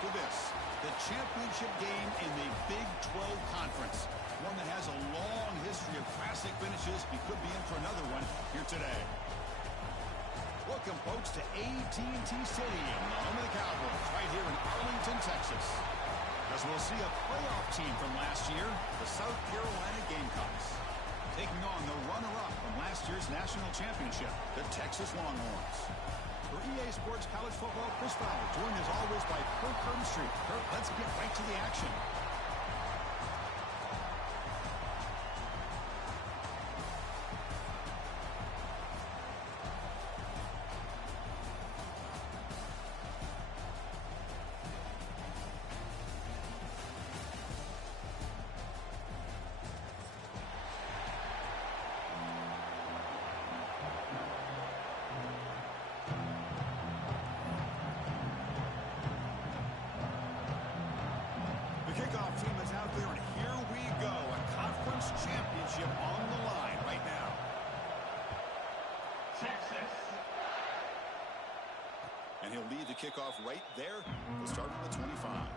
after this. The championship game in the Big 12 Conference. One that has a long history of classic finishes. We could be in for another one here today. Welcome, folks, to AT&T Stadium, the home of the Cowboys, right here in Arlington, Texas. As we'll see a playoff team from last year, the South Carolina Gamecocks, taking on the runner-up from last year's national championship, the Texas Longhorns. For EA Sports College Football, Chris Fowler, joined as always by Kirk Herbstreit. Kirk, let's get right to the action. Kickoff team is out there, and here we go. A conference championship on the line right now. Texas. And he'll lead the kickoff right there. We'll start from the 25.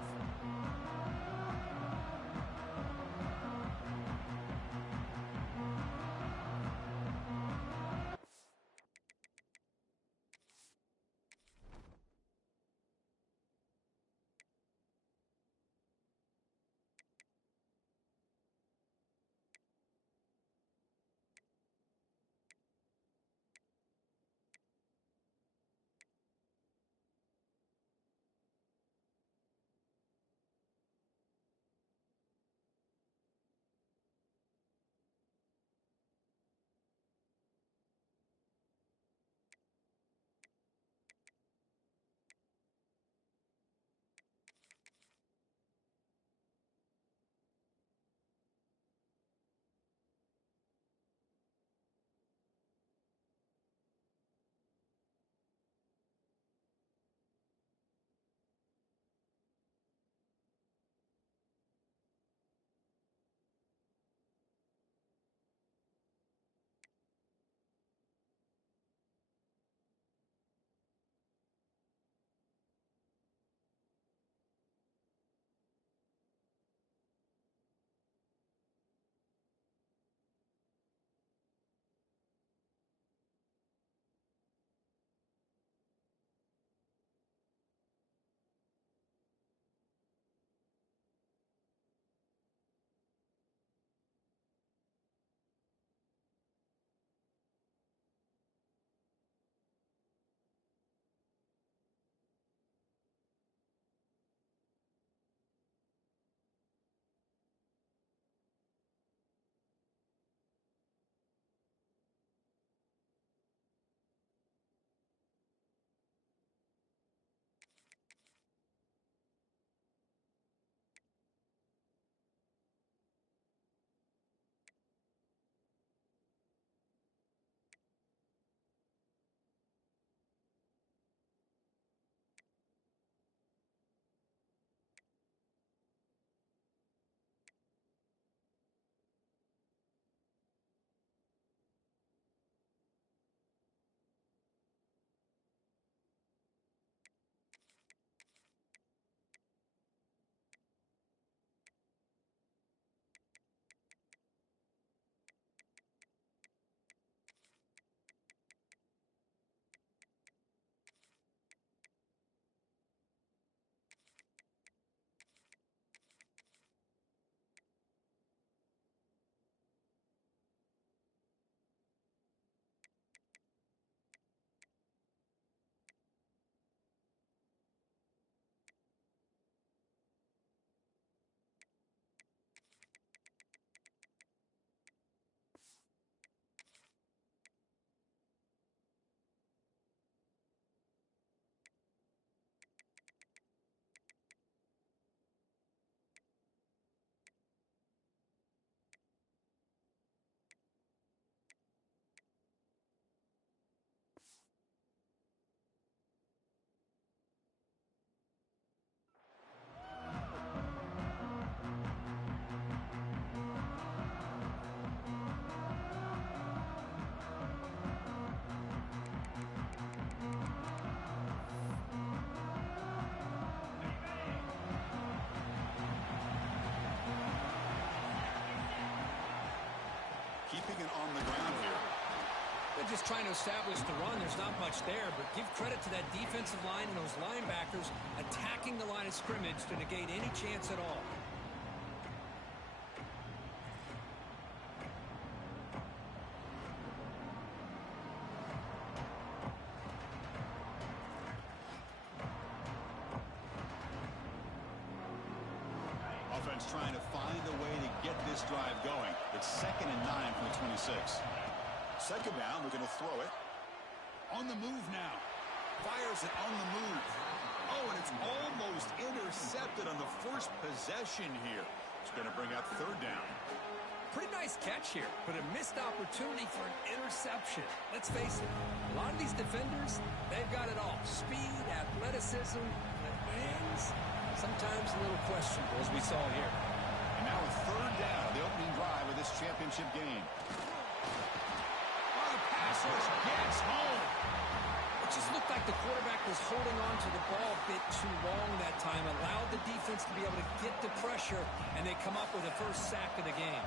keeping it on the ground here. They're just trying to establish the run. There's not much there, but give credit to that defensive line and those linebackers attacking the line of scrimmage to negate any chance at all. Offense trying to find a way to get this drive going. It's 2nd and 9 from the 26. Second down, we're going to throw it. On the move now. Fires it on the move. Oh, and it's almost intercepted on the first possession here. It's going to bring up 3rd down. Pretty nice catch here, but a missed opportunity for an interception. Let's face it, a lot of these defenders, they've got it all. Speed, athleticism, their hands, sometimes a little questionable, as we saw here. And now a 3rd down, the opening drive of this championship game. Gets home. It just looked like the quarterback was holding on to the ball a bit too long that time, allowed the defense to be able to get the pressure, and they come up with the first sack of the game.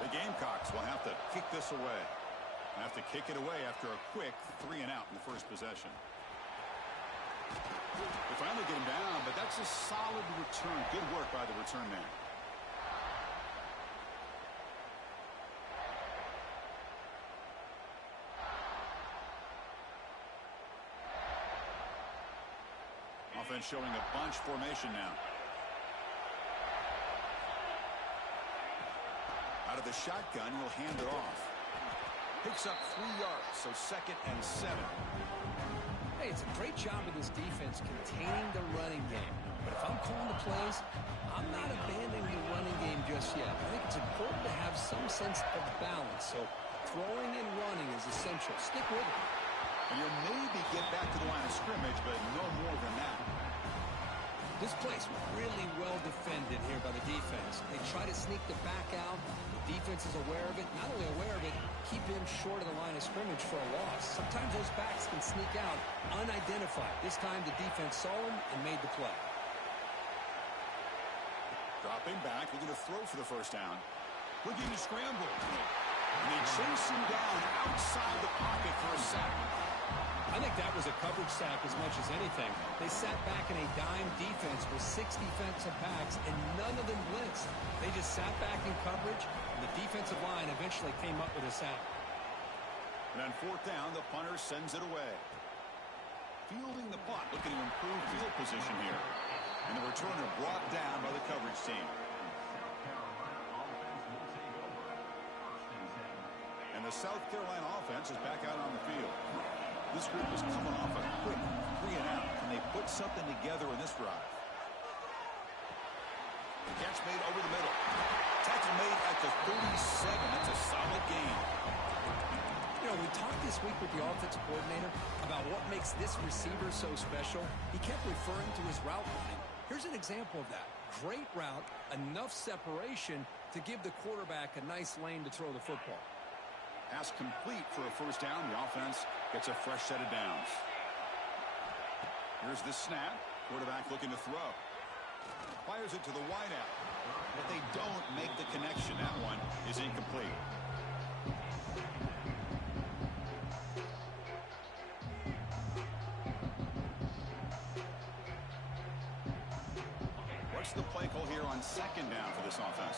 The Gamecocks will have to kick this away. Have to kick it away after a quick 3 and out in the first possession. They finally get him down, but that's a solid return. Good work by the return man. Offense showing a bunch formation now. Out of the shotgun, he'll hand it off. Picks up 3 yards, so 2nd and 7. Hey, it's a great job of this defense containing the running game. But if I'm calling the plays, I'm not abandoning the running game just yet. I think it's important to have some sense of balance. So throwing and running is essential. Stick with it. And you'll maybe get back to the line of scrimmage, but no more than that. This place really well defended here by the defense. They try to sneak the back out. The defense is aware of it. Not only aware of it, keep him short of the line of scrimmage for a loss. Sometimes those backs can sneak out unidentified. This time the defense saw him and made the play. Dropping back, looking to throw for the first down. Looking to scramble. And they chase him down outside the pocket for a sack. I think that was a coverage sack as much as anything. They sat back in a dime defense with 6 defensive backs, and none of them blitzed. They just sat back in coverage, and the defensive line eventually came up with a sack. And on 4th down, the punter sends it away. Fielding the punt, looking to improve field position here. And the returner brought down by the coverage team. And the South Carolina offense is back out on the field. This group is coming off a quick 3 and out. Can they put something together in this drive? Catch made over the middle. Tackle made at the 37. That's a solid gain. You know, we talked this week with the offensive coordinator about what makes this receiver so special. He kept referring to his route running. Here's an example of that. Great route, enough separation to give the quarterback a nice lane to throw the football. Pass complete for a first down. The offense gets a fresh set of downs. Here's the snap. Quarterback looking to throw. Fires it to the wideout. But they don't make the connection. That one is incomplete. What's the play call here on 2nd down for this offense?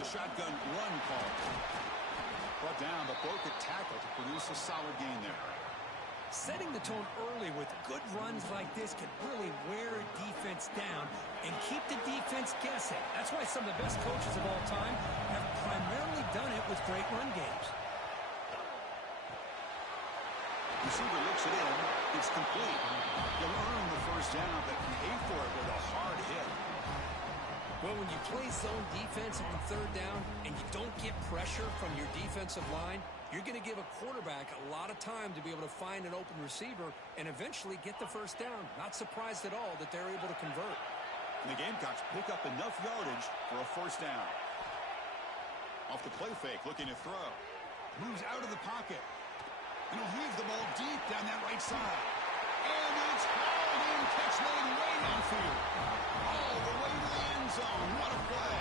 The shotgun run call. Brought down, but broke a tackle to produce a solid gain there. Setting the tone early with good runs like this can really wear a defense down and keep the defense guessing. That's why some of the best coaches of all time have primarily done it with great run games. Receiver looks it in. It's complete. You'll earn the first down, but pay for it with a hard hit. Well, when you play zone defense on 3rd down and you don't get pressure from your defensive line, you're going to give a quarterback a lot of time to be able to find an open receiver and eventually get the first down. Not surprised at all that they're able to convert. And the Gamecocks pick up enough yardage for a first down. Off the play fake, looking to throw. Moves out of the pocket. And he'll heave the ball deep down that right side. And it's hauled in, catch made way downfield. All the way to the end zone. What a play.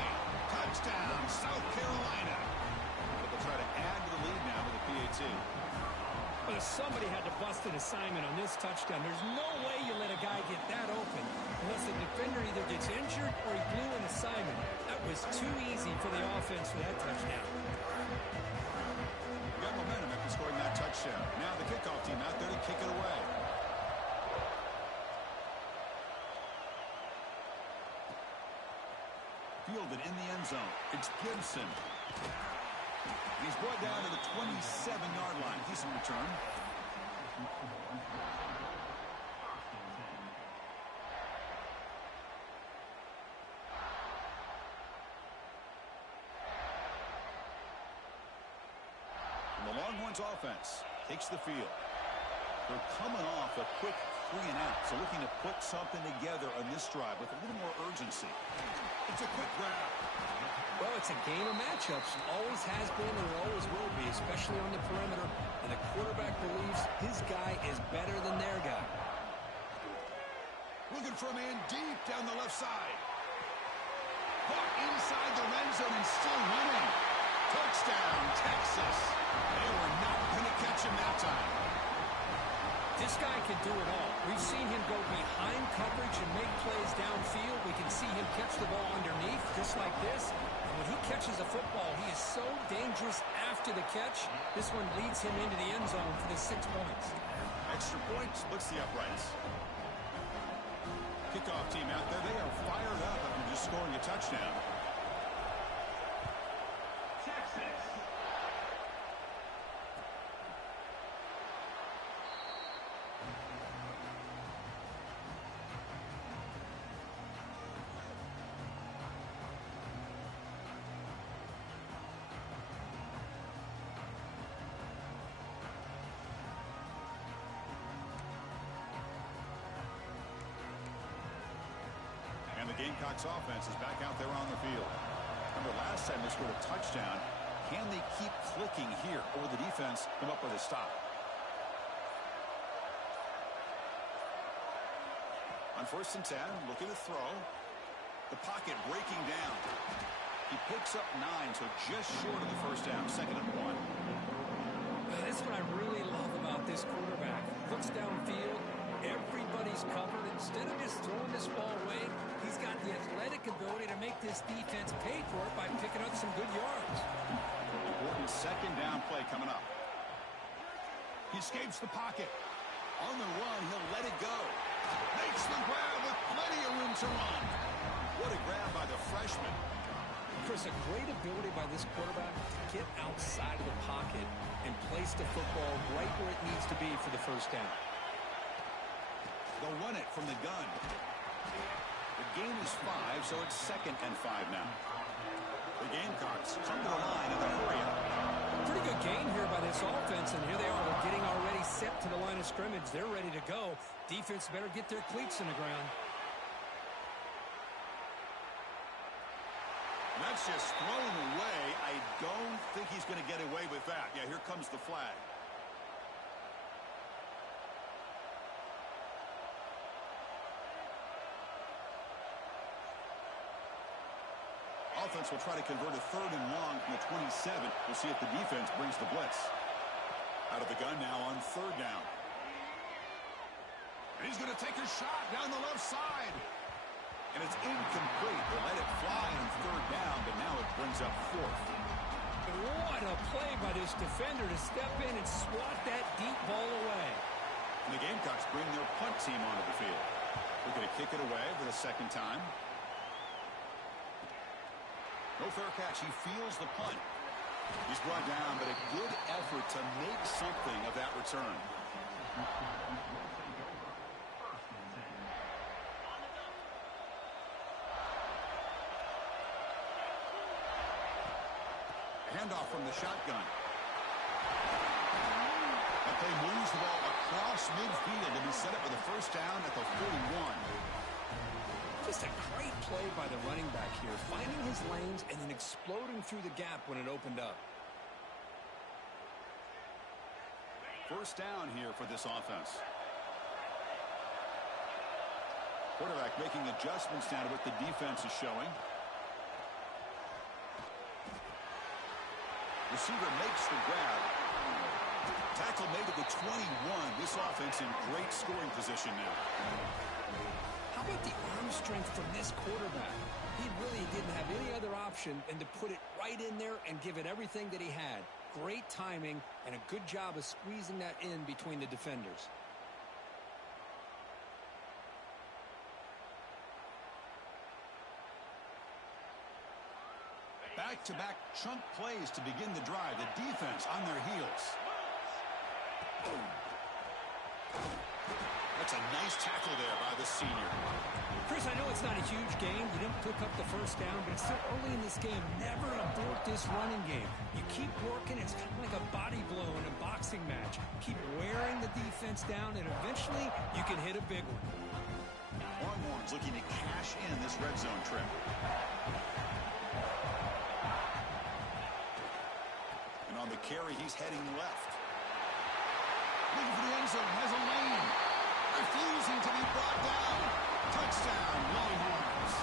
busted assignment on this touchdown. There's no way you let a guy get that open unless the defender either gets injured or he blew an assignment. That was too easy for the offense for that touchdown. You got momentum after scoring that touchdown. Now the kickoff team out there to kick it away. Fielded in the end zone. It's Gibson. He's brought down to the 27-yard line. Decent return. And the Longhorns offense takes the field. They're coming off a quick 3-and-out, so looking to put something together on this drive with a little more urgency. It's a quick grab. Well, it's a game of matchups. Always has been and always will be, especially on the perimeter. And the quarterback believes his guy is better than their guy. Looking for a man deep down the left side. Caught inside the red zone and still running. Touchdown, Texas. They were not going to catch him that time. This guy can do it all. We've seen him go behind coverage and make plays downfield. We can see him catch the ball underneath, just like this. And when he catches a football, he is so dangerous after the catch. This one leads him into the end zone for the 6 points. Extra point splits the uprights. Kickoff team out there. They are fired up after just scoring a touchdown. And the Gamecocks offense is back out there on the field. Remember last time they scored a touchdown. Can they keep clicking here, or will the defense come up with a stop? On 1st and 10, looking to throw. The pocket breaking down. He picks up 9, so just short of the first down, 2nd and 1. That's what I really love about this quarterback. Looks downfield. Everybody's covered. Instead of just throwing this ball away, he's got the athletic ability to make this defense pay for it by picking up some good yards. Important 2nd down play coming up. He escapes the pocket. On the run, he'll let it go. Makes the grab with plenty of room to run. What a grab by the freshman. Chris, a great ability by this quarterback to get outside of the pocket and place the football right where it needs to be for the 1st down. They'll run it from the gun. The gain is 5, so it's 2nd and 5 now. The Gamecocks come to the line in the hurry-up. Pretty good gain here by this offense, and here they are. They're getting already set to the line of scrimmage. They're ready to go. Defense better get their cleats in the ground. That's just thrown away. I don't think he's going to get away with that. Yeah, here comes the flag. Offense will try to convert a 3rd and long from the 27. We'll see if the defense brings the blitz. Out of the gun now on 3rd down. And he's going to take a shot down the left side. And it's incomplete. They let it fly on 3rd down, but now it brings up 4th. What a play by this defender to step in and swat that deep ball away. And the Gamecocks bring their punt team onto the field. They're going to kick it away for the 2nd time. No fair catch. He feels the punt. He's brought down, but a good effort to make something of that return. Handoff from the shotgun. That play moves the ball across midfield to be set up with a 1st down at the 41. Just a great play by the running back here, finding his lanes and then exploding through the gap when it opened up. 1st down here for this offense. Quarterback making adjustments now to what the defense is showing. Receiver makes the grab. Tackle made to the 21. This offense in great scoring position now. How about the arm strength from this quarterback? He really didn't have any other option than to put it right in there and give it everything that he had. Great timing and a good job of squeezing that in between the defenders. Back-to-back chunk plays to begin the drive. The defense on their heels. That's a nice tackle there by the senior. Chris, I know it's not a huge game. You didn't pick up the first down, but it's still early in this game. Never abort this running game. You keep working. It's kind of like a body blow in a boxing match. Keep wearing the defense down, and eventually you can hit a big one. Longhorns looking to cash in this red zone trip. And on the carry, he's heading left. Looking for the end zone, has a lane. Refusing to be brought down. Touchdown, Longhorns.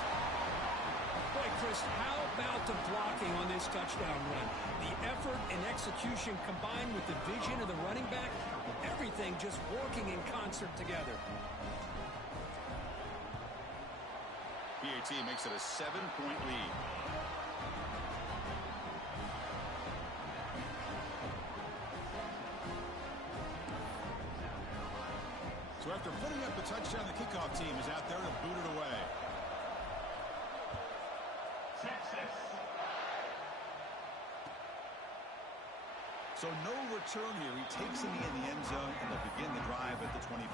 Boy, Chris, how about the blocking on this touchdown run? The effort and execution combined with the vision of the running back, everything just working in concert together. PAT makes it a 7-point lead. So after putting up the touchdown, the kickoff team is out there to boot it away. So no return here. He takes it in the end zone, and they'll begin the drive at the 25.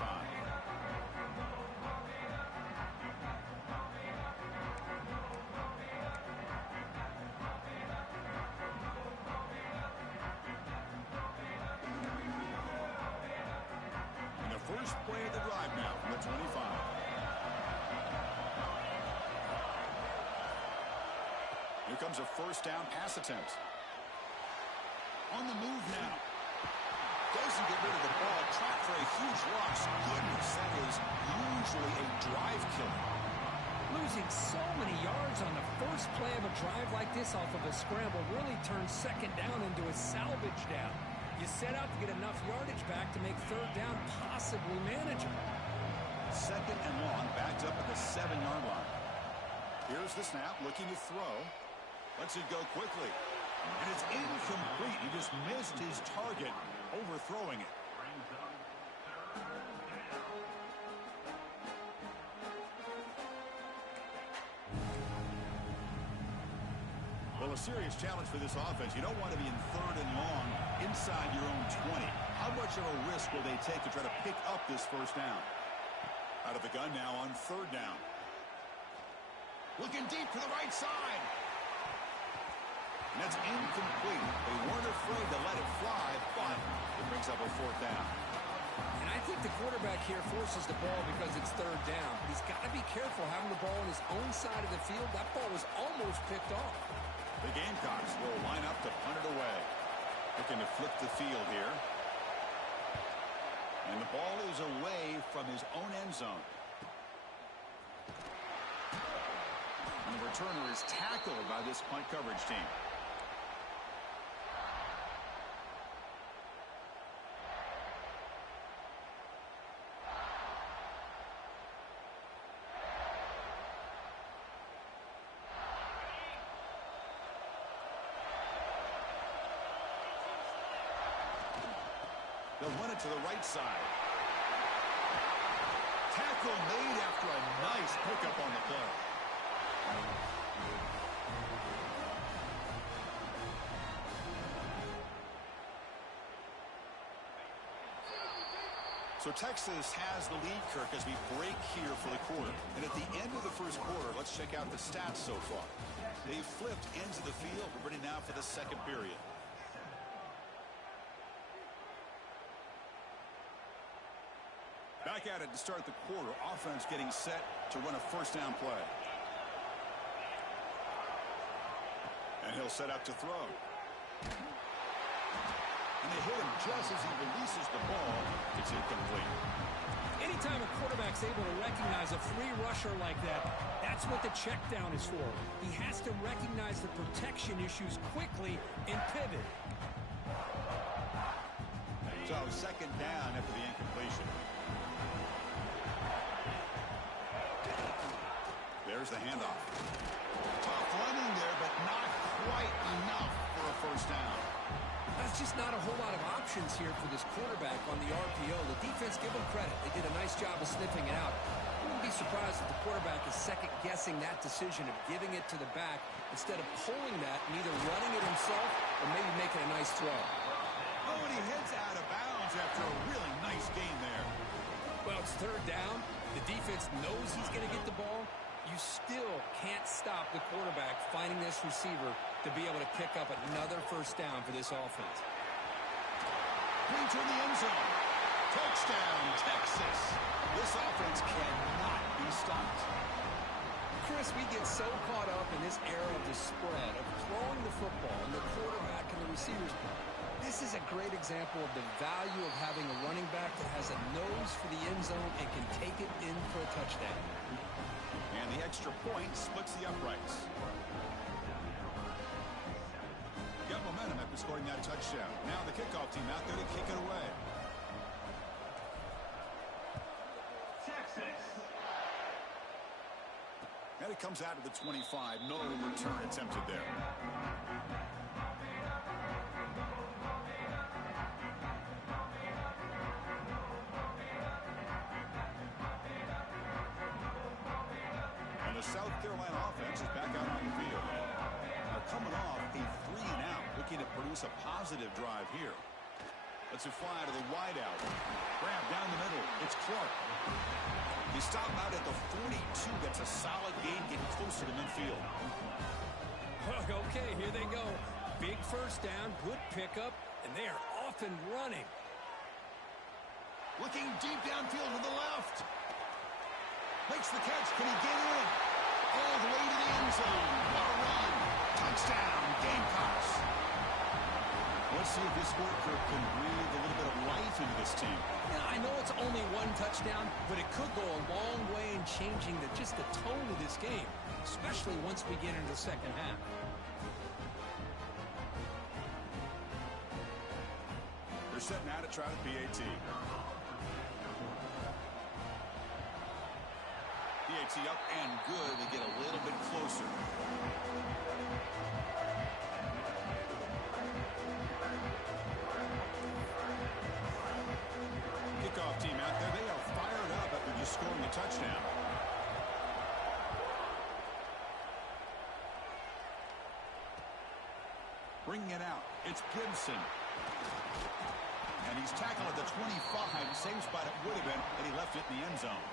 First play of the drive now from the 25. Here comes a first down pass attempt. On the move now. Doesn't get rid of the ball. Track for a huge loss. Goodness, that is usually a drive killer. Losing so many yards on the first play of a drive like this off of a scramble really turns second down into a salvage down. You set out to get enough yardage back to make third down possibly manageable. Second and long, backed up at the 7-yard line. Here's the snap, looking to throw. Lets it go quickly. And it's incomplete. He just missed his target, overthrowing it. Well, a serious challenge for this offense. You don't want to be in third and long inside your own 20. How much of a risk will they take to try to pick up this first down? Out of the gun now on third down. Looking deep to the right side. And that's incomplete. They weren't afraid to let it fly, but it brings up a fourth down. And I think the quarterback here forces the ball because it's third down. He's got to be careful having the ball on his own side of the field. That ball was almost picked off. The Gamecocks will line up to punt it away. Looking to flip the field here. And the ball is away from his own end zone. And the returner is tackled by this punt coverage team. They'll run it to the right side. Tackle made after a nice pickup on the play. So Texas has the lead, Kirk, as we break here for the quarter. And at the end of the first quarter, let's check out the stats so far. They've flipped ends of the field. We're ready now for the second period. Back at it to start the quarter. Offense getting set to run a first down play. And he'll set up to throw. And they hit him just as he releases the ball. It's incomplete. Anytime a quarterback's able to recognize a free rusher like that, that's what the check down is for. He has to recognize the protection issues quickly and pivot. So second down after the incompletion. There's the handoff. Tough running there, but not quite enough for a first down. That's just not a whole lot of options here for this quarterback on the RPO. The defense, give them credit. They did a nice job of sniffing it out. I wouldn't be surprised if the quarterback is second-guessing that decision of giving it to the back instead of pulling that and either running it himself or maybe making a nice throw. Oh, and he heads out of bounds after a really nice gain there. Well, it's third down. The defense knows he's going to get the ball. You still can't stop the quarterback finding this receiver to be able to pick up another first down for this offense. Clean to the end zone. Touchdown, Texas. This offense cannot be stopped. Chris, we get so caught up in this era of the spread, of throwing the football and the quarterback and the receivers. This is a great example of the value of having a running back that has a nose for the end zone and can take it in for a touchdown. And the extra point splits the uprights. Got momentum after scoring that touchdown. Now the kickoff team out there to kick it away. Texas. And it comes out to the 25. No return attempted there. And the South Carolina offense is back out on the field. Now coming off a 3-and-out, looking to produce a positive drive here. Let's it fly to the wideout. Grab down the middle. It's Clark. They stop out at the 42. That's a solid gain, getting closer to midfield. Okay, here they go. Big first down, good pickup, and they are off and running. Looking deep downfield to the left. Makes the catch. Can he get in? All the way to the end zone. What a run. Touchdown, Gamecocks. Let's see if this scorecard can breathe a little bit of life into this team. Yeah, I know it's only one touchdown, but it could go a long way in changing just the tone of this game, especially once we get into the second half. They're setting out to try the PAT. PAT up and good. They get a little bit closer. Kickoff team out there. They are fired up after just scoring a touchdown. Bringing it out. It's Gibson. And he's tackled at the 25. Same spot it would have been, and he left it in the end zone.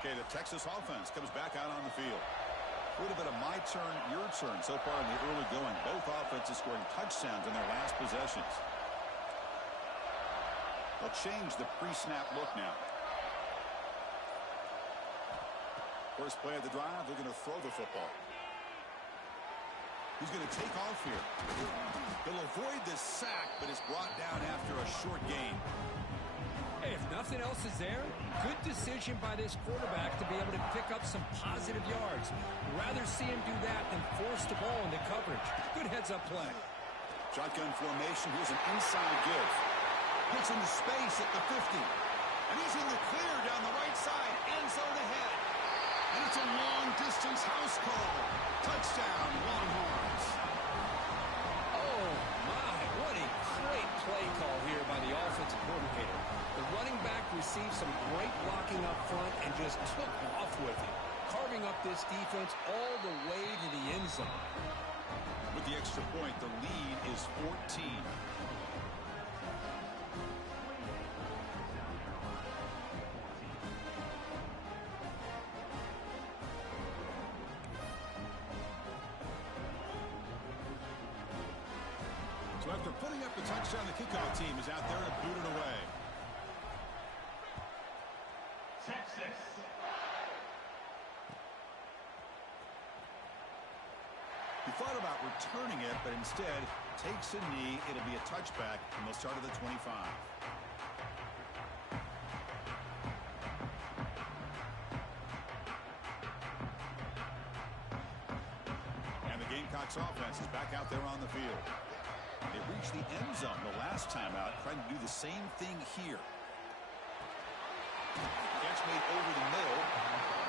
Okay, the Texas offense comes back out on the field. A little bit of my turn, your turn so far in the early going. Both offenses scoring touchdowns in their last possessions. They'll change the pre-snap look now. First play of the drive, they're going to throw the football. He's going to take off here. He'll avoid this sack, but is brought down after a short gain. Hey, if nothing else is there, good decision by this quarterback to be able to pick up some positive yards. Rather see him do that than force the ball into coverage. Good heads-up play. Shotgun formation. Here's an inside give. Puts into space at the 50. And he's in the clear down the right side. End zone ahead. And it's a long-distance house call. Touchdown, Longhorns. Oh, my. What a great play call here by the offensive coordinator. The running back received some great blocking up front and just took off with it, carving up this defense all the way to the end zone. With the extra point, the lead is 14. So after putting up the touchdown, the kickoff team is out there to boot it away. Texas. He thought about returning it, but instead takes a knee. It'll be a touchback, and they'll start at the 25. Gamecocks offense is back out there on the field. They reached the end zone the last time out, trying to do the same thing here. Catch made over the middle.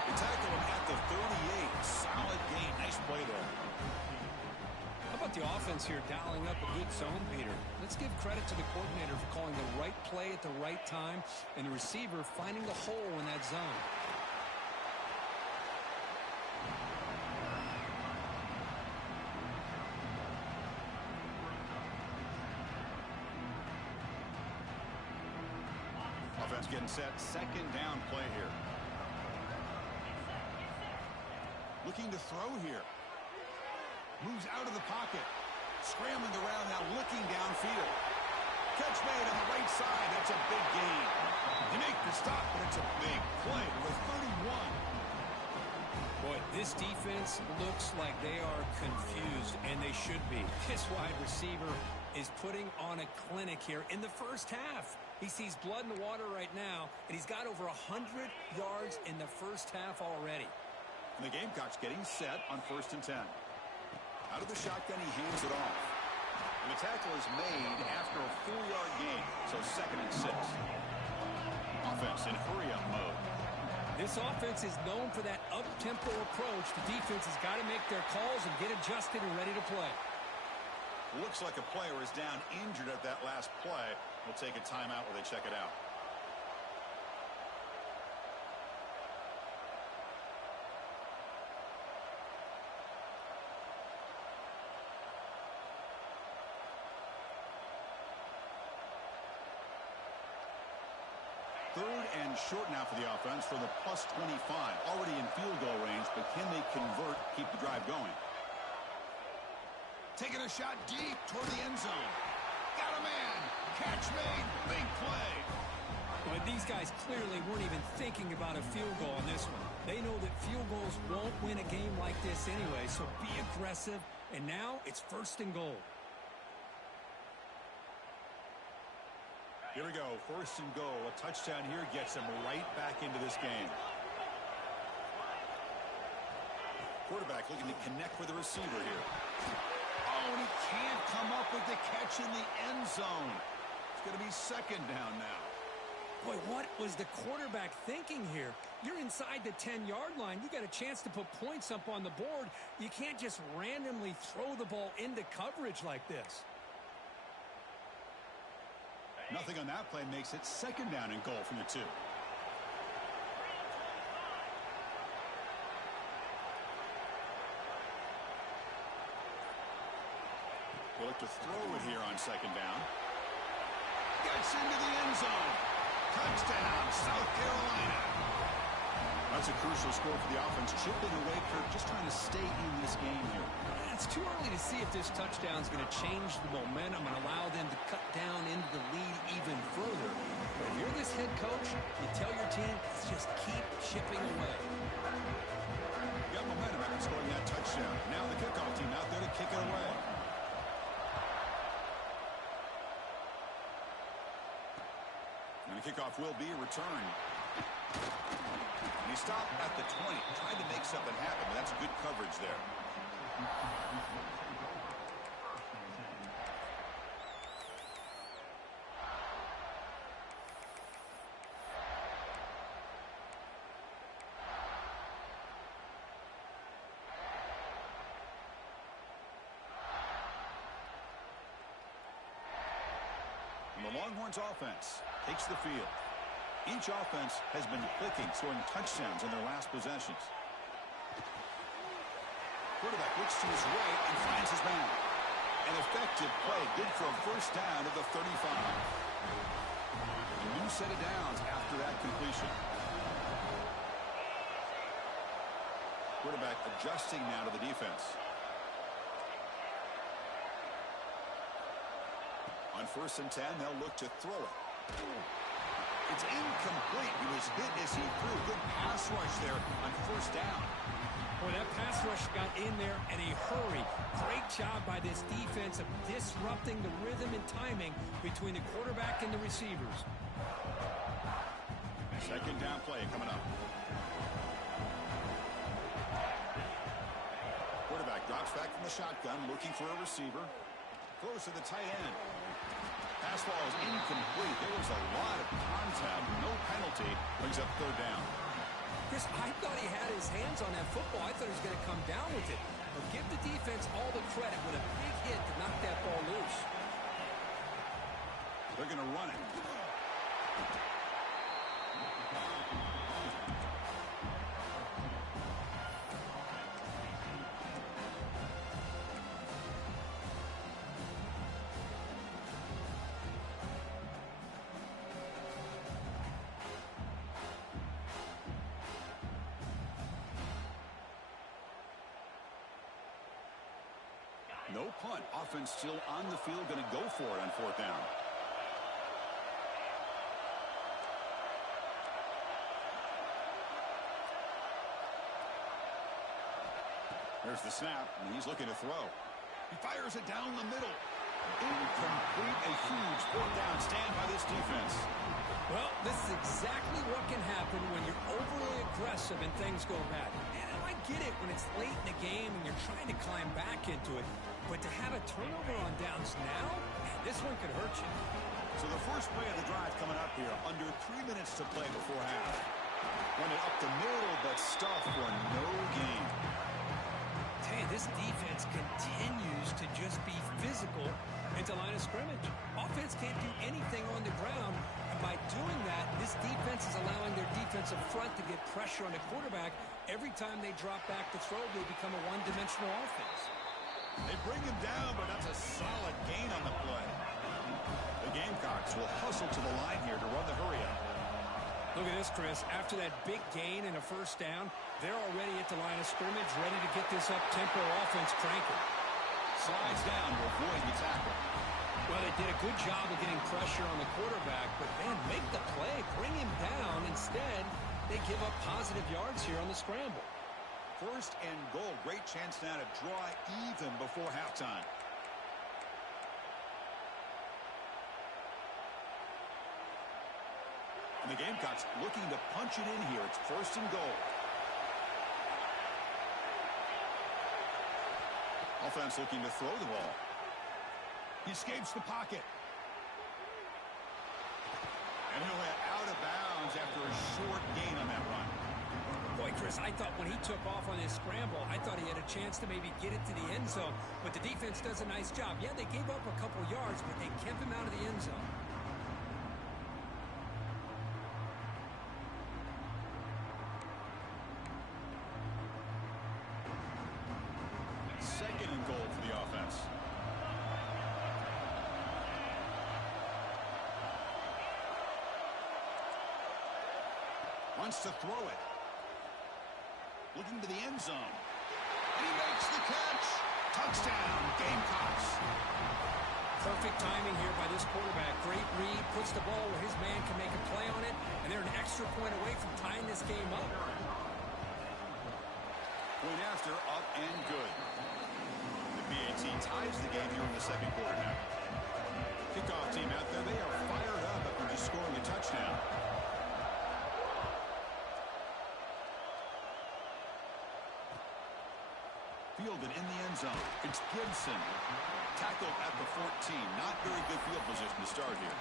They tackle him at the 38. Solid gain. Nice play there. How about the offense here dialing up a good zone, Peter? Let's give credit to the coordinator for calling the right play at the right time and the receiver finding the hole in that zone. Offense getting set. Second down play here. Looking to throw here. Moves out of the pocket. Scrambling around now, looking downfield. Catch made on the right side. That's a big gain. They make the stop, but it's a big play with 31. Boy, this defense looks like they are confused, and they should be. This wide receiver is putting on a clinic here in the first half. He sees blood in the water right now, and he's got over 100 yards in the first half already. And the Gamecocks getting set on 1st and 10. Out of the shotgun, he hands it off. And the tackle is made after a 4-yard gain, so 2nd and 6. Offense in hurry-up mode. This offense is known for that up-tempo approach. The defense has got to make their calls and get adjusted and ready to play. Looks like a player is down injured at that last play. We'll take a timeout where they check it out. Third and short now for the offense for the +25. Already in field goal range, but can they convert, keep the drive going? Taking a shot deep toward the end zone. Got a man. Catch made. Big play. But these guys clearly weren't even thinking about a field goal on this one. They know that field goals won't win a game like this anyway, so be aggressive. And now it's 1st and goal. Here we go. 1st and goal. A touchdown here gets them right back into this game. Quarterback looking to connect with the receiver here. Oh, and he can't come up with the catch in the end zone. It's going to be 2nd down now. Boy, what was the quarterback thinking here? You're inside the 10-yard line. You got a chance to put points up on the board. You can't just randomly throw the ball into coverage like this. Nothing on that play makes it 2nd down and goal from the 2. They look to throw it here on 2nd down. Gets into the end zone. Touchdown, South Carolina. That's a crucial score for the offense. Chipping away, Kirk, just trying to stay in this game here. It's too early to see if this touchdown is going to change the momentum and allow them to cut down into the lead even further. But if you're this head coach, you tell your team, just keep chipping away. Got momentum after scoring that touchdown. Now the kickoff team out there to kick it away. And the kickoff will be a return. And he stopped at the 20, trying to make something happen, but that's good coverage there. And the Longhorns offense takes the field. Each offense has been clicking, scoring touchdowns in their last possessions. Quarterback looks to his right and finds his man. An effective play, good for a 1st down at the 35. A new set of downs after that completion. Quarterback adjusting now to the defense. On 1st and 10, they'll look to throw it. It's incomplete. He was hit as he threw. Good pass rush there on 1st down. Boy, that pass rush got in there in a hurry. Great job by this defense of disrupting the rhythm and timing between the quarterback and the receivers. 2nd down play coming up. quarterback drops back from the shotgun, looking for a receiver. Throws to the tight end. Pass ball is incomplete. There was a lot of contact. No penalty. Brings up third down. Chris, I thought he had his hands on that football. I thought he was going to come down with it. But give the defense all the credit with a big hit to knock that ball loose. They're going to run it. No punt. Offense still on the field, going to go for it on fourth down. There's the snap, and he's looking to throw. He fires it down the middle. Incomplete. A huge fourth down stand by this defense. Well, this is exactly what can happen when you're overly aggressive and things go bad. And I get it when it's late in the game and you're trying to climb back into it. But to have a turnover on downs now, man, this one could hurt you. So the first play of the drive coming up here. Under 3 minutes to play before half. Run it up the middle, but stuff for no gain. Hey, this defense continues to just be physical into line of scrimmage. Offense can't do anything on the ground. And by doing that, this defense is allowing their defensive front to get pressure on the quarterback. Every time they drop back to throw, they become a one-dimensional offense. They bring him down, but that's a solid gain on the play. The Gamecocks will hustle to the line here to run the hurry-up. Look at this, Chris. After that big gain and a first down, they're already at the line of scrimmage, ready to get this up-tempo offense cranking. Slides down to avoid the tackle. Well, they did a good job of getting pressure on the quarterback, but, man, make the play. Bring him down. Instead, they give up positive yards here on the scramble. First and goal. Great chance now to draw even before halftime. And the Gamecocks looking to punch it in here. It's first and goal. Offense looking to throw the ball. He escapes the pocket. And he'll head out of bounds after a short gain on that run. Boy, Chris, I thought when he took off on his scramble, I thought he had a chance to maybe get it to the end zone. But the defense does a nice job. Yeah, they gave up a couple yards, but they kept him out of the end zone. Second and goal for the offense. Wants to throw it. Looking to the end zone. And he makes the catch. Touchdown, Gamecocks. Perfect timing here by this quarterback. Great read, puts the ball where his man can make a play on it, and they're an extra point away from tying this game up. Point after, up and good. The BAT ties the game here in the second quarter now. Kickoff team out there, they are fired up after just scoring a touchdown. Fielded in the end zone. It's Gibson. Tackled at the 14. Not very good field position to start here.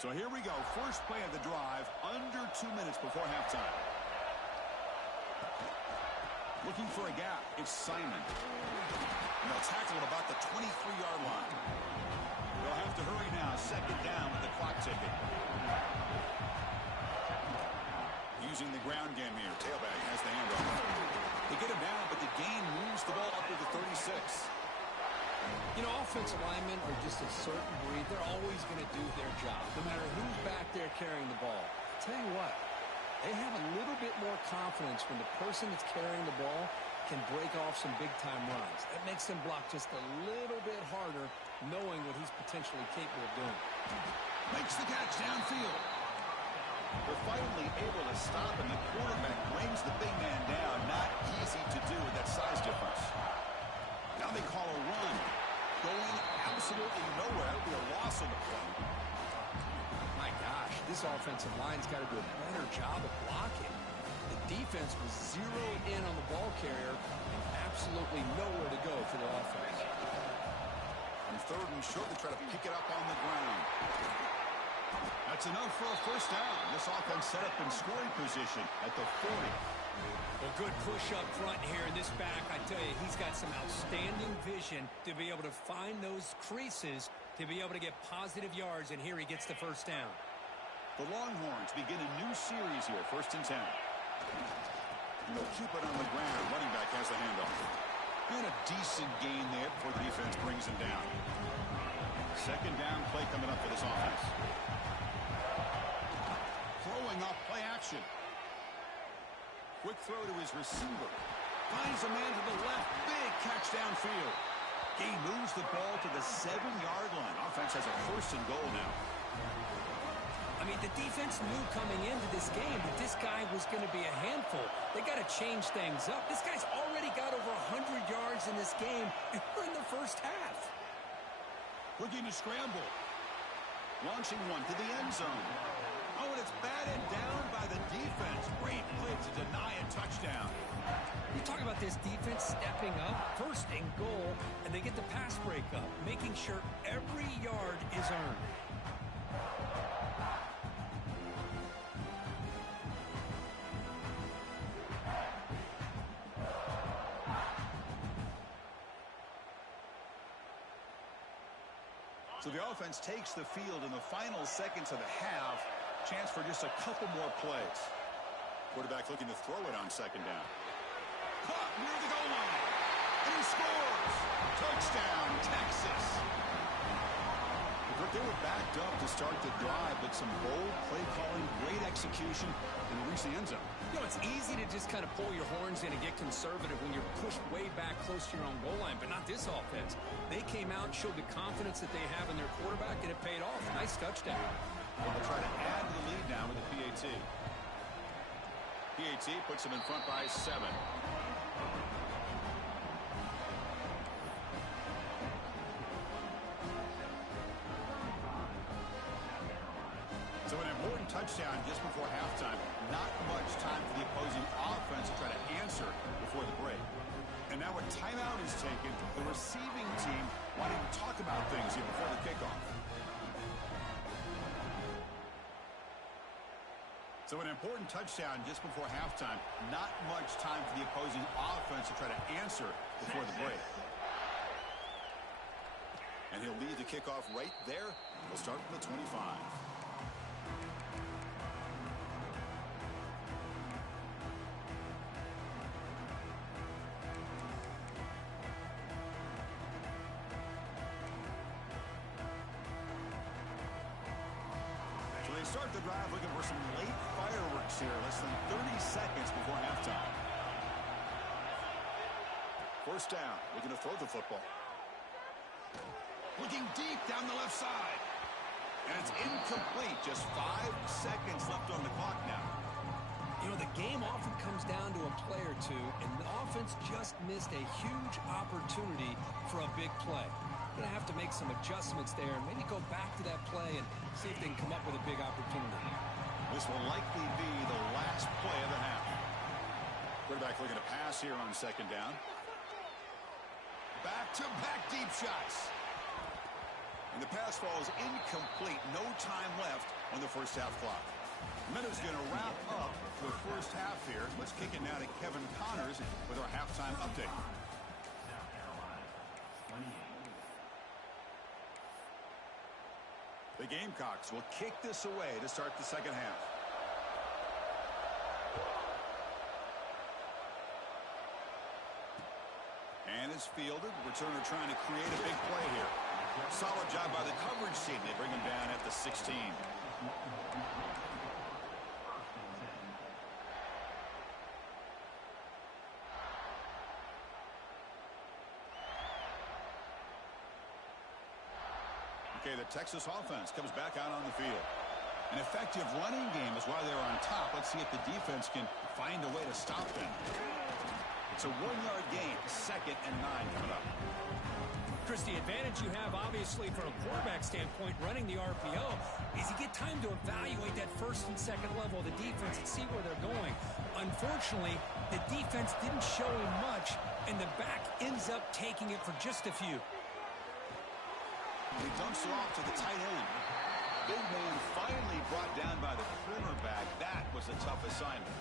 So here we go. First play of the drive. Under 2 minutes before halftime. Looking for a gap. It's Simon. And they'll tackle at about the 23-yard line. They'll have to hurry now. Second down with the clock ticking. Using the ground game here. Tailback has the handoff. They get him down, but the gain moves the ball up to the 36. You know, offensive linemen are just a certain breed. They're always going to do their job, no matter who's back there carrying the ball. I'll tell you what, they have a little bit more confidence when the person that's carrying the ball can break off some big-time runs. That makes them block just a little bit harder, knowing what he's potentially capable of doing. Makes the catch downfield. They're finally able to stop him. The quarterback brings the big man down. Not easy to do with that size difference. Now they call a run. Going absolutely nowhere. That'll be a loss of this offensive line's got to do a better job of blocking. The defense was zeroed in on the ball carrier and absolutely nowhere to go for the offense. On 3rd and short, they try to pick it up on the ground. That's enough for a first down. This offense set up in scoring position at the 40. Well, good push up front here in this back. I tell you, he's got some outstanding vision to be able to find those creases to be able to get positive yards, and here he gets the first down. The Longhorns begin a new series here, 1st and 10. And they'll keep it on the ground. Running back has the handoff. And a decent gain there before the defense brings him down. 2nd down play coming up for this offense. Throwing off play action. Quick throw to his receiver. Finds a man to the left. Big catch downfield. He moves the ball to the 7-yard line. Offense has a 1st and goal now. I mean, the defense knew coming into this game that this guy was going to be a handful. They got to change things up. This guy's already got over 100 yards in this game, and we're in the first half. Looking to scramble. Launching one to the end zone. Oh, and it's batted down by the defense. Great play to deny a touchdown. You talk about this defense stepping up, 1st and goal, and they get the pass break up, making sure every yard is earned. So the offense takes the field in the final seconds of the half. Chance for just a couple more plays. Quarterback looking to throw it on 2nd down. Caught near the goal line. And he scores. Touchdown, Texas. They were backed up to start the drive, but some bold play calling, great execution, and reach the end zone. You know, it's easy to just kind of pull your horns in and get conservative when you're pushed way back close to your own goal line, but not this offense. They came out, showed the confidence that they have in their quarterback, and it paid off. Nice touchdown. Well, they'll try to add to the lead now with the PAT. PAT puts them in front by 7. So an important touchdown just before halftime. Not much time for the opposing offense to try to answer before the break. And now a timeout is taken. The receiving team wanting to talk about things here before the kickoff. So an important touchdown just before halftime. Not much time for the opposing offense to try to answer before the break. And he'll lead the kickoff right there. He'll start from the 25. Start the drive looking for some late fireworks here, less than 30 seconds before halftime. 1st down, looking to throw the football. Looking deep down the left side. And it's incomplete, just 5 seconds left on the clock now. You know, the game often comes down to a play or two, and the offense just missed a huge opportunity for a big play. Going to have to make some adjustments there and maybe go back to that play and see if they can come up with a big opportunity. This will likely be the last play of the half. Quarterback looking to pass here on 2nd down. Back-to-back deep shots. And the pass falls incomplete. No time left on the first half clock. Minutes going to wrap up the first half here. Let's kick it now to Kevin Connors with our halftime update. The Gamecocks will kick this away to start the second half. And is fielded. Returner trying to create a big play here. Solid job by the coverage team. They bring him down at the 16. Okay, the Texas offense comes back out on the field. An effective running game is why they're on top. Let's see if the defense can find a way to stop them. It's a 1-yard gain, 2nd and 9 coming up. Chris, the advantage you have, obviously, from a quarterback standpoint, running the RPO, is you get time to evaluate that first and second level of the defense and see where they're going. Unfortunately, the defense didn't show him much, and the back ends up taking it for just a few. He dumps it off to the tight end. Big man finally brought down by the cornerback. That was a tough assignment.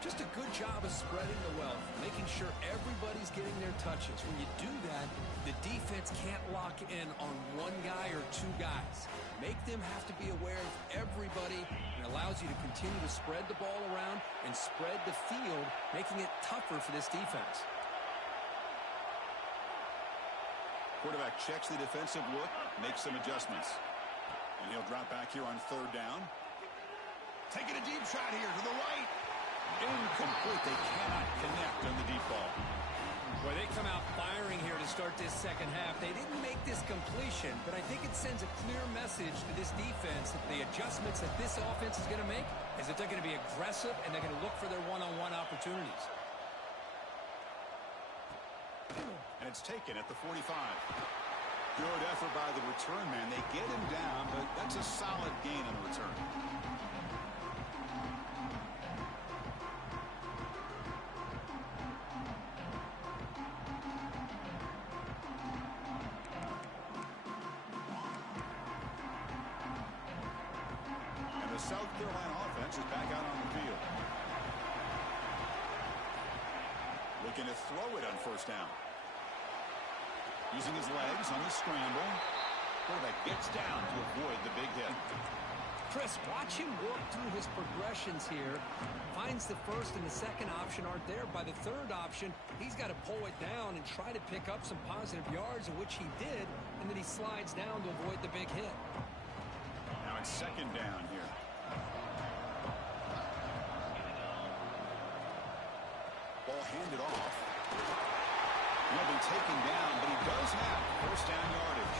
Just a good job of spreading the wealth, making sure everybody's getting their touches. When you do that, the defense can't lock in on one guy or two guys. Make them have to be aware of everybody, and allows you to continue to spread the ball around and spread the field, making it tougher for this defense. Quarterback checks the defensive look, makes some adjustments. And he'll drop back here on third down. Taking a deep shot here to the right. Incomplete. They cannot connect on the deep ball. Well, they come out firing here to start this second half. They didn't make this completion, but I think it sends a clear message to this defense that the adjustments that this offense is going to make is that they're going to be aggressive and they're going to look for their one-on-one opportunities. And it's taken at the 45. Good effort by the return man. They get him down, but that's a solid gain on the return. And the South Carolina offense is back out on the field. Looking to throw it on first down. Using his legs on the scramble. Quarterback gets down to avoid the big hit. Chris, watch him work through his progressions here. Finds the first and the second option aren't there. By the third option, he's got to pull it down and try to pick up some positive yards, which he did, and then he slides down to avoid the big hit. Now it's second down here. Ball handed off. He'll be taken down, but he does have first down yardage.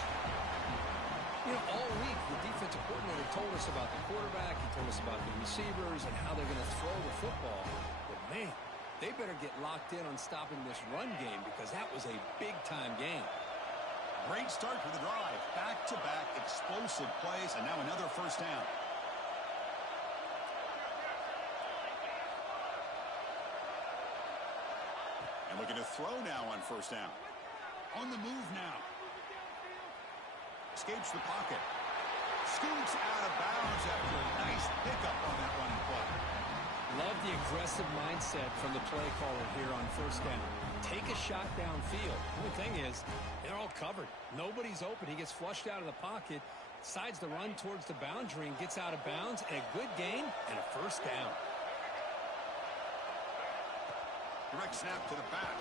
You know, all week, the defensive coordinator told us about the quarterback. He told us about the receivers and how they're going to throw the football. But, man, they better get locked in on stopping this run game because that was a big-time game. Great start for the drive. Back-to-back explosive plays, and now another first down. And looking to throw now on first down. On the move now. Escapes the pocket. Scoots out of bounds after a nice pickup on that running play. Love the aggressive mindset from the play caller here on first down. Take a shot downfield. The only thing is, they're all covered. Nobody's open. He gets flushed out of the pocket, decides to run towards the boundary and gets out of bounds, and a good gain and a first down. Direct snap to the back.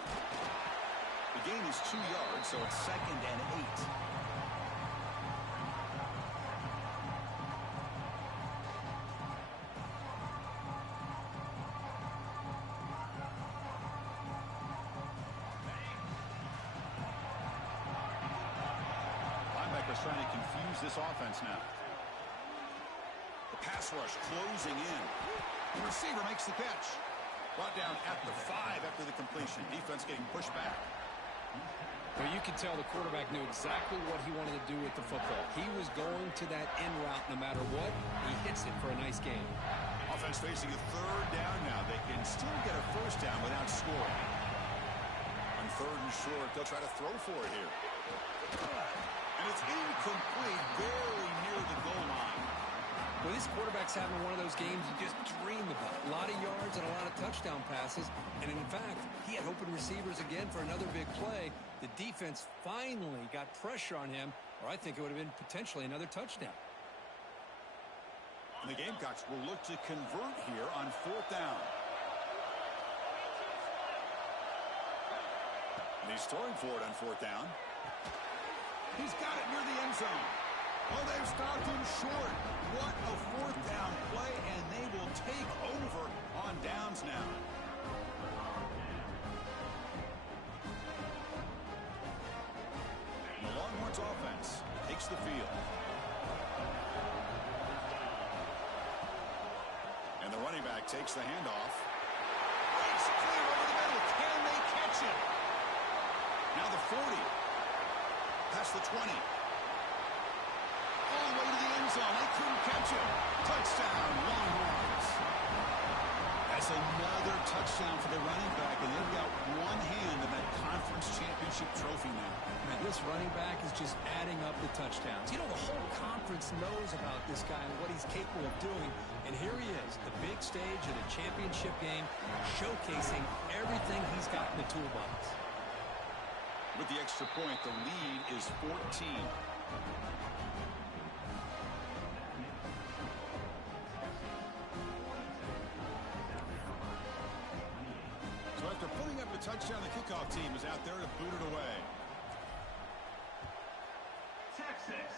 The gain is 2 yards, so it's 2nd and 8. Linebacker's trying to confuse this offense now. The pass rush closing in. The receiver makes the catch. Brought down at the 5 after the completion. Defense getting pushed back. Well, you could tell the quarterback knew exactly what he wanted to do with the football. He was going to that in route no matter what. He hits it for a nice gain. Offense facing a third down now. They can still get a first down without scoring. On third and short, they'll try to throw for it here. And it's incomplete, very near the goal line. Well, this quarterback's having one of those games you just dream about. A lot of yards and a lot of touchdown passes. And in fact, he had open receivers again for another big play. The defense finally got pressure on him, or I think it would have been potentially another touchdown. And the Gamecocks will look to convert here on fourth down. And he's throwing for it on fourth down. He's got it near the end zone. Oh, they've stopped him short. What a fourth down play, and they will take over on downs now. And the Longhorns offense takes the field. And the running back takes the handoff. Race clear over the middle. Can they catch it? Now the 40. Past the 20. All the way to the end zone. They couldn't catch him. Touchdown, Longhorns. That's another touchdown for the running back, and they've got one hand in that conference championship trophy now. Man, this running back is just adding up the touchdowns. You know, the whole conference knows about this guy and what he's capable of doing. And here he is, the big stage of the championship game, showcasing everything he's got in the toolbox. With the extra point, the lead is 14. So after putting up a touchdown, the kickoff team is out there to boot it away. Texas.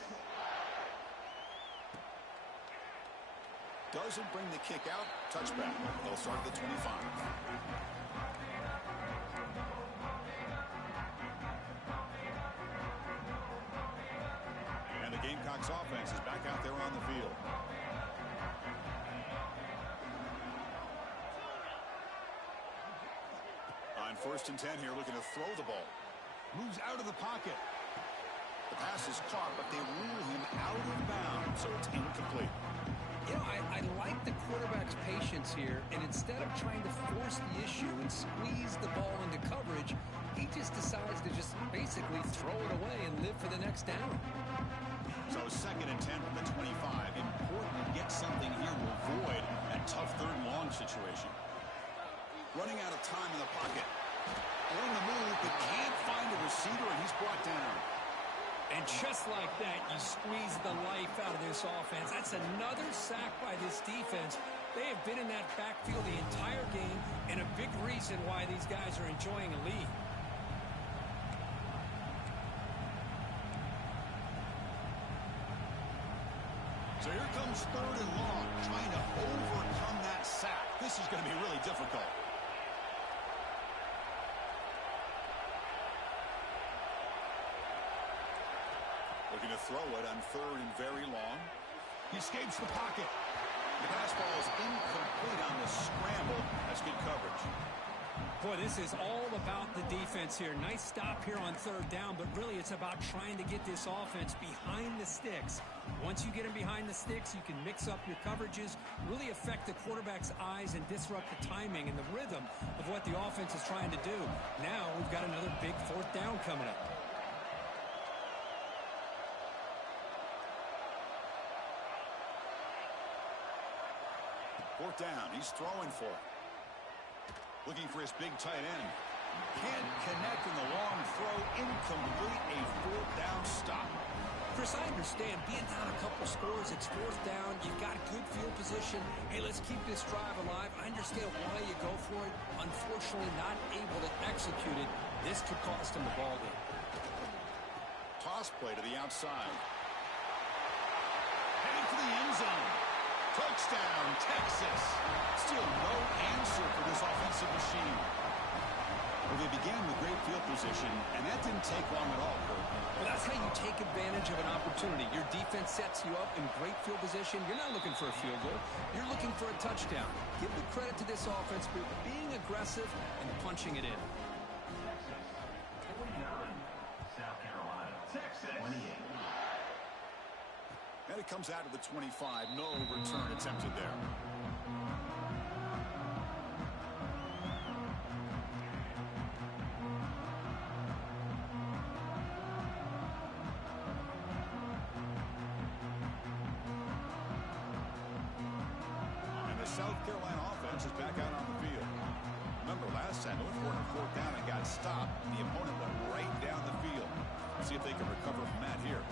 Doesn't bring the kick out. Touchback. They'll start at the 25. And the Gamecocks offense is back out there on the field. On 1st and 10 here, looking to throw the ball. Moves out of the pocket. The pass is caught, but they rule him out of bounds, so it's incomplete. You know, I like the quarterback's patience here, and instead of trying to force the issue and squeeze the ball into coverage, he just decides to just basically throw it away and live for the next down. So 2nd and 10 from the 25. Important to get something here to avoid that tough 3rd and long situation. Running out of time in the pocket. On the move, but can't find a receiver, and he's brought down. And just like that, you squeeze the life out of this offense. That's another sack by this defense. They have been in that backfield the entire game, and a big reason why these guys are enjoying a lead. So here comes 3rd and long, trying to overcome that sack. This is going to be really difficult. Looking to throw it on 3rd and very long. He escapes the pocket. The pass ball is incomplete on the scramble. That's good coverage. Boy, this is all about the defense here. Nice stop here on 3rd down, but really it's about trying to get this offense behind the sticks. Once you get them behind the sticks, you can mix up your coverages, really affect the quarterback's eyes and disrupt the timing and the rhythm of what the offense is trying to do. Now we've got another big 4th down coming up. Fourth down. He's throwing for it. Looking for his big tight end. Can't connect in the long throw. Incomplete. A 4th down stop. Chris, I understand being down a couple scores, it's 4th down, you've got good field position. Hey, let's keep this drive alive. I understand why you go for it. Unfortunately, not able to execute it. This could cost him the ball game. Toss play to the outside. Heading for the end zone. Touchdown, Texas. Still no answer for this offensive machine. Well, they began with great field position, and that didn't take long at all, Kurt. Well, that's how you take advantage of an opportunity. Your defense sets you up in great field position. You're not looking for a field goal. You're looking for a touchdown. Give the credit to this offense for being aggressive and punching it in. South Carolina, Texas. 28. And it comes out of the 25. No return attempted there. And the South Carolina offense is back out on the field. Remember last time, they went 4th down and got stopped. The opponent went right down the field. Let's see if they can recover from that here.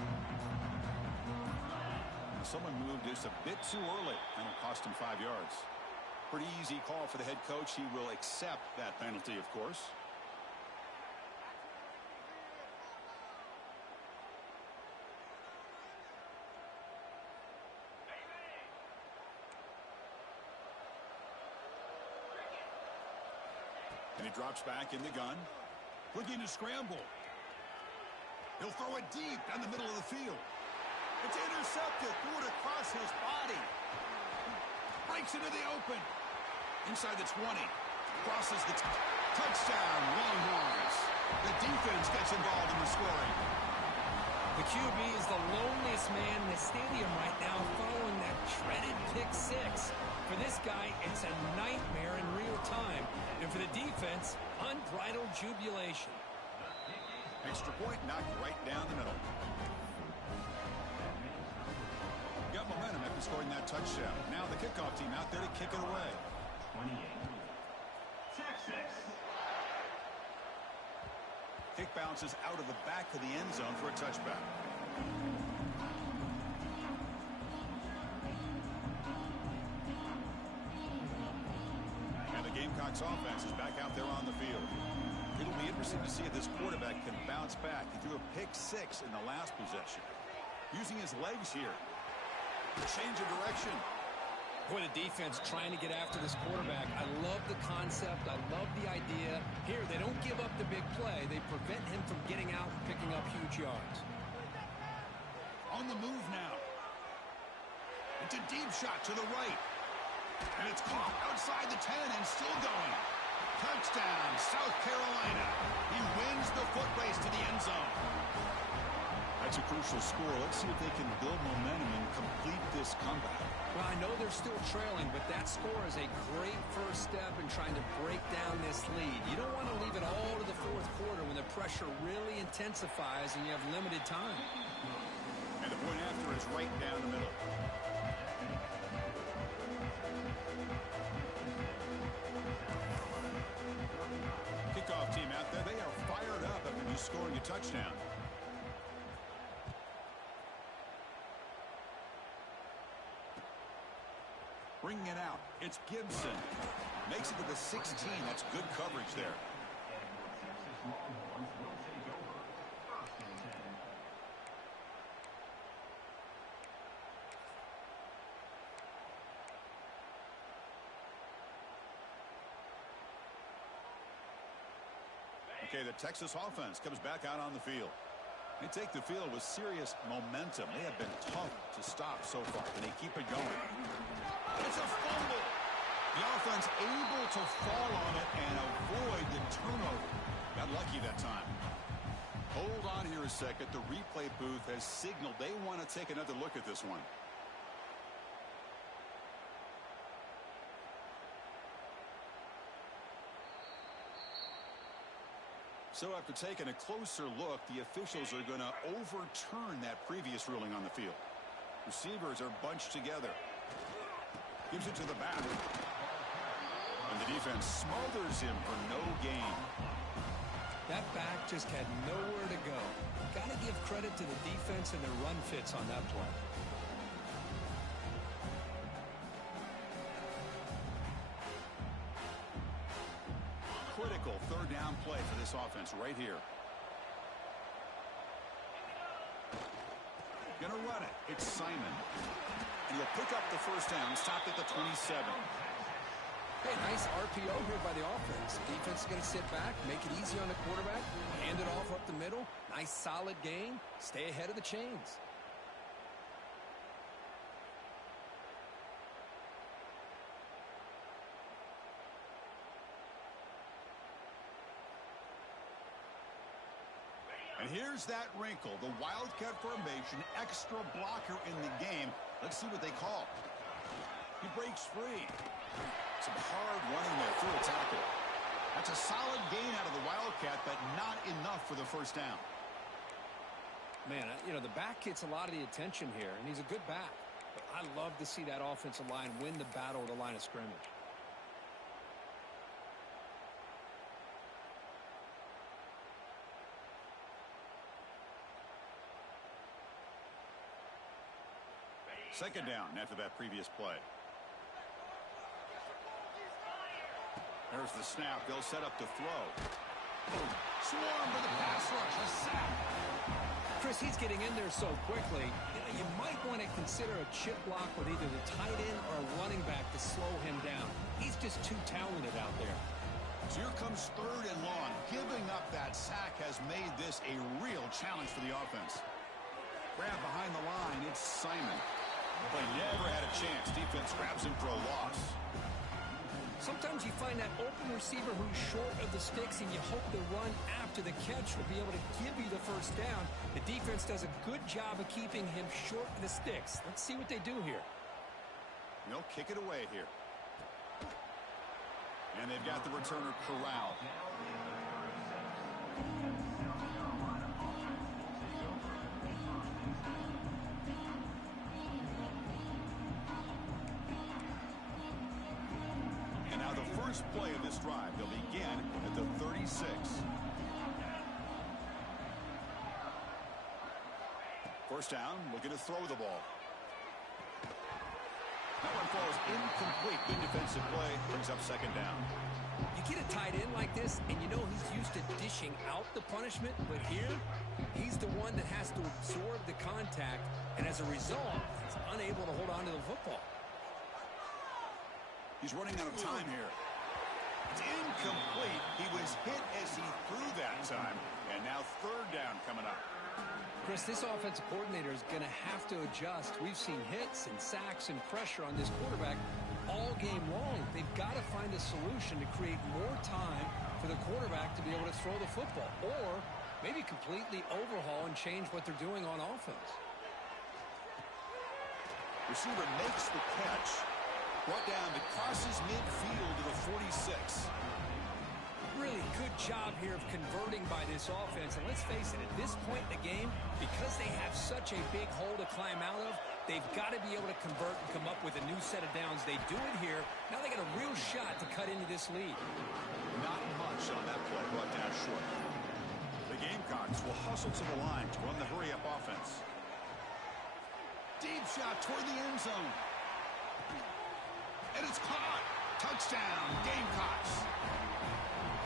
Someone moved just a bit too early, and it'll cost him 5 yards. Pretty easy call for the head coach. He will accept that penalty, of course. And he drops back in the gun. Looking to scramble. He'll throw it deep down the middle of the field. It's intercepted. Threw it across his body. Breaks into the open. Inside the 20. Crosses the touchdown. Longhorns. The defense gets involved in the scoring. The QB is the loneliest man in the stadium right now following that dreaded pick six. For this guy, it's a nightmare in real time. And for the defense, unbridled jubilation. Extra point knocked right down the middle. Got momentum after scoring that touchdown. Now the kickoff team out there to kick it away. 28. Texas. Kick bounces out of the back of the end zone for a touchback. And the Gamecocks offense is back out there on the field. It'll be interesting to see if this quarterback can bounce back. He threw a pick six in the last possession. Using his legs here. Change of direction. Boy, the defense trying to get after this quarterback. I love the concept. I love the idea. Here, they don't give up the big play. They prevent him from getting out and picking up huge yards. On the move now. It's a deep shot to the right. And it's caught outside the 10 and still going. Touchdown, South Carolina. He wins the foot race to the end zone. That's a crucial score. Let's see if they can build momentum and complete this comeback. Well, I know they're still trailing, but that score is a great first step in trying to break down this lead. You don't want to leave it all to the fourth quarter when the pressure really intensifies and you have limited time. And the point after is right down the middle. Kickoff team out there. They are fired up after just scoring a touchdown. Bringing it out. It's Gibson. Makes it to the 16. That's good coverage there. Okay, the Texas offense comes back out on the field. They take the field with serious momentum. They have been tough to stop so far, and they keep it going. It's a fumble. The offense able to fall on it and avoid the turnover. Got lucky that time. Hold on here a second. The replay booth has signaled they want to take another look at this one. So after taking a closer look, the officials are going to overturn that previous ruling on the field. Receivers are bunched together. Gives it to the back. And the defense smothers him for no gain. That back just had nowhere to go. Got to give credit to the defense and their run fits on that play. Critical third down play for this offense right here. Gonna run it. It's Simon. And he'll pick up the first down, stopped at the 27. Hey, nice RPO here by the offense. Defense is going to sit back, make it easy on the quarterback, hand it off up the middle. Nice solid gain. Stay ahead of the chains. And here's that wrinkle, the Wildcat formation, extra blocker in the game. Let's see what they call. He breaks free. Some hard running there through a tackle. That's a solid gain out of the Wildcat, but not enough for the first down. Man, you know, the back gets a lot of the attention here, and he's a good back. But I love to see that offensive line win the battle at the line of scrimmage. Second down after that previous play. There's the snap. They'll set up to throw. Boom. Swarm for the pass rush. A sack. Chris, he's getting in there so quickly. You might want to consider a chip block with either the tight end or a running back to slow him down. He's just too talented out there. So here comes third and long. Giving up that sack has made this a real challenge for the offense. Grab behind the line. It's Simon. But never had a chance. Defense grabs him for a loss. Sometimes you find that open receiver who's short of the sticks, and you hope the run after the catch will be able to give you the first down. The defense does a good job of keeping him short of the sticks. Let's see what they do here. They'll kick it away here. And they've got the returner corralled. And now the first play of this drive. They'll begin at the 36. First down, looking to throw the ball. That one falls incomplete. Good defensive play. Brings up second down. You get a tight end like this, and you know he's used to dishing out the punishment, but here, he's the one that has to absorb the contact, and as a result, he's unable to hold on to the football. He's running out of time here. It's incomplete. He was hit as he threw that time, and now third down coming up. Chris, this offensive coordinator is going to have to adjust. We've seen hits and sacks and pressure on this quarterback all game long. They've got to find a solution to create more time for the quarterback to be able to throw the football, or maybe completely overhaul and change what they're doing on offense. Receiver makes the catch. Brought down to crosses midfield to the 46. Really good job here of converting by this offense. And let's face it, at this point in the game, because they have such a big hole to climb out of, they've got to be able to convert and come up with a new set of downs. They do it here. Now they got a real shot to cut into this lead. Not much on that play, brought down short. The Gamecocks will hustle to the line to run the hurry-up offense. Deep shot toward the end zone. And it's caught. Touchdown, Gamecocks.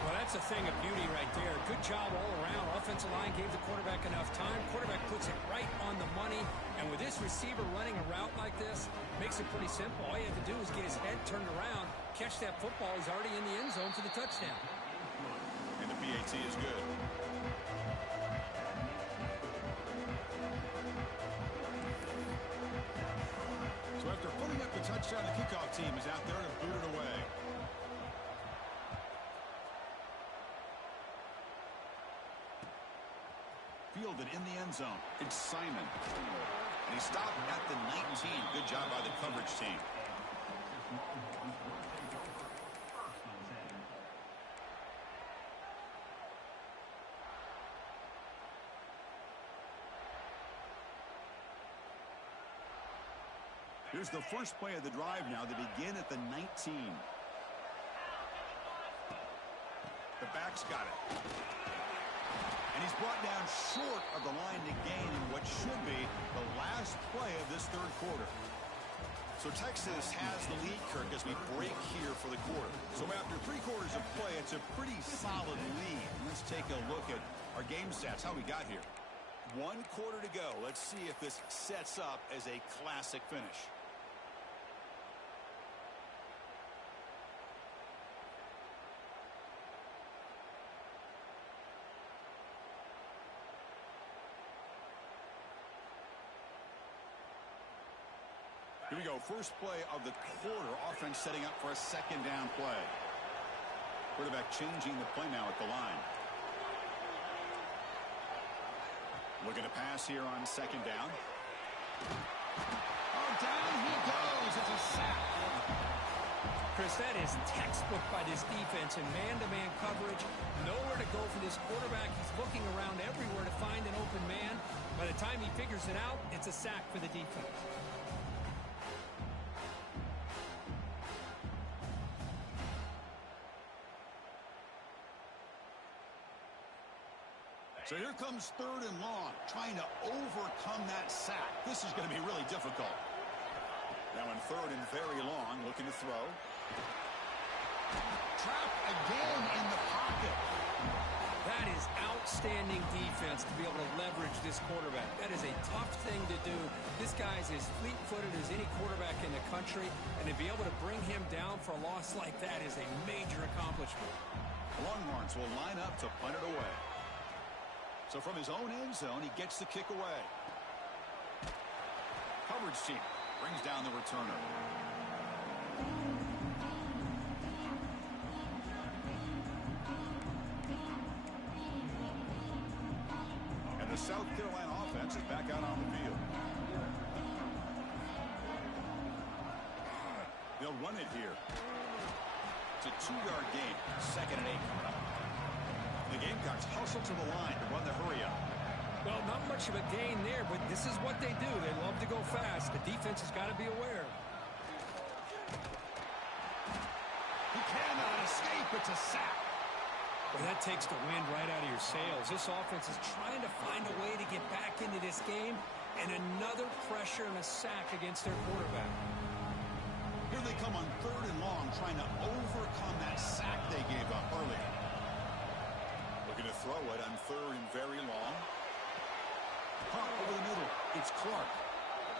Well, that's a thing of beauty right there. Good job all around. Offensive line gave the quarterback enough time. Quarterback puts it right on the money. And with this receiver running a route like this, makes it pretty simple. All you have to do is get his head turned around, catch that football. He's already in the end zone for the touchdown. And the PAT is good. So after putting up the touchdown, the kickoff team is out there to boot it away. Fielded in the end zone. It's Simon. And he stopped at the 19. Good job by the coverage team. Here's the first play of the drive now. They begin at the 19. The back's got it. And he's brought down short of the line to gain in what should be the last play of this third quarter. So Texas has the lead, Kirk, as we break here for the quarter. So after 3 quarters of play, it's a pretty solid lead. Let's take a look at our game stats, how we got here. 1 quarter to go. Let's see if this sets up as a classic finish. Here we go, first play of the quarter. Offense setting up for a second down play. Quarterback changing the play now at the line. Looking to pass here on second down. Oh, down he goes. It's a sack. Chris, that is textbook by this defense in man-to-man coverage. Nowhere to go for this quarterback. He's looking around everywhere to find an open man. By the time he figures it out, it's a sack for the defense. So here comes third and long, trying to overcome that sack. This is going to be really difficult. Now in third and very long, looking to throw. Trapped again in the pocket. That is outstanding defense to be able to leverage this quarterback. That is a tough thing to do. This guy's as fleet-footed as any quarterback in the country, and to be able to bring him down for a loss like that is a major accomplishment. Longhorns will line up to punt it away. So from his own end zone, he gets the kick away. Coverage team brings down the returner. South Carolina offense is back out on the field. They'll run it here. It's a 2-yard gain. 2nd and 8 coming up. The Gamecocks hustle to the line to run the hurry up. Well, not much of a gain there, but this is what they do. They love to go fast. The defense has got to be aware. He cannot escape. It's a sack. Well, that takes the wind right out of your sails. This offense is trying to find a way to get back into this game, and another pressure and a sack against their quarterback. Here they come on 3rd and long, trying to overcome that sack they gave up earlier. Looking to throw it on 3rd and very long. Pop over the middle. It's Clark.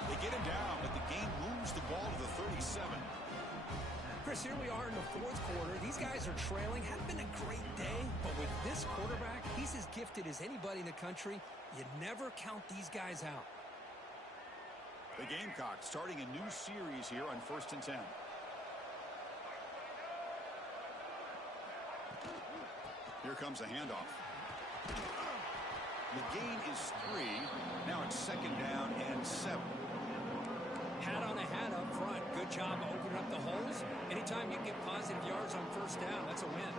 They get him down, but the game moves the ball to the 37. Chris, here we are in the 4th quarter. These guys are trailing. Hadn't been a great day, but with this quarterback, he's as gifted as anybody in the country. You never count these guys out. The Gamecocks starting a new series here on 1st and 10. Here comes a handoff. The gain is 3. Now it's 2nd down and 7. Hat on a hat up front. Good job opening up the holes. Anytime you get positive yards on 1st down, that's a win.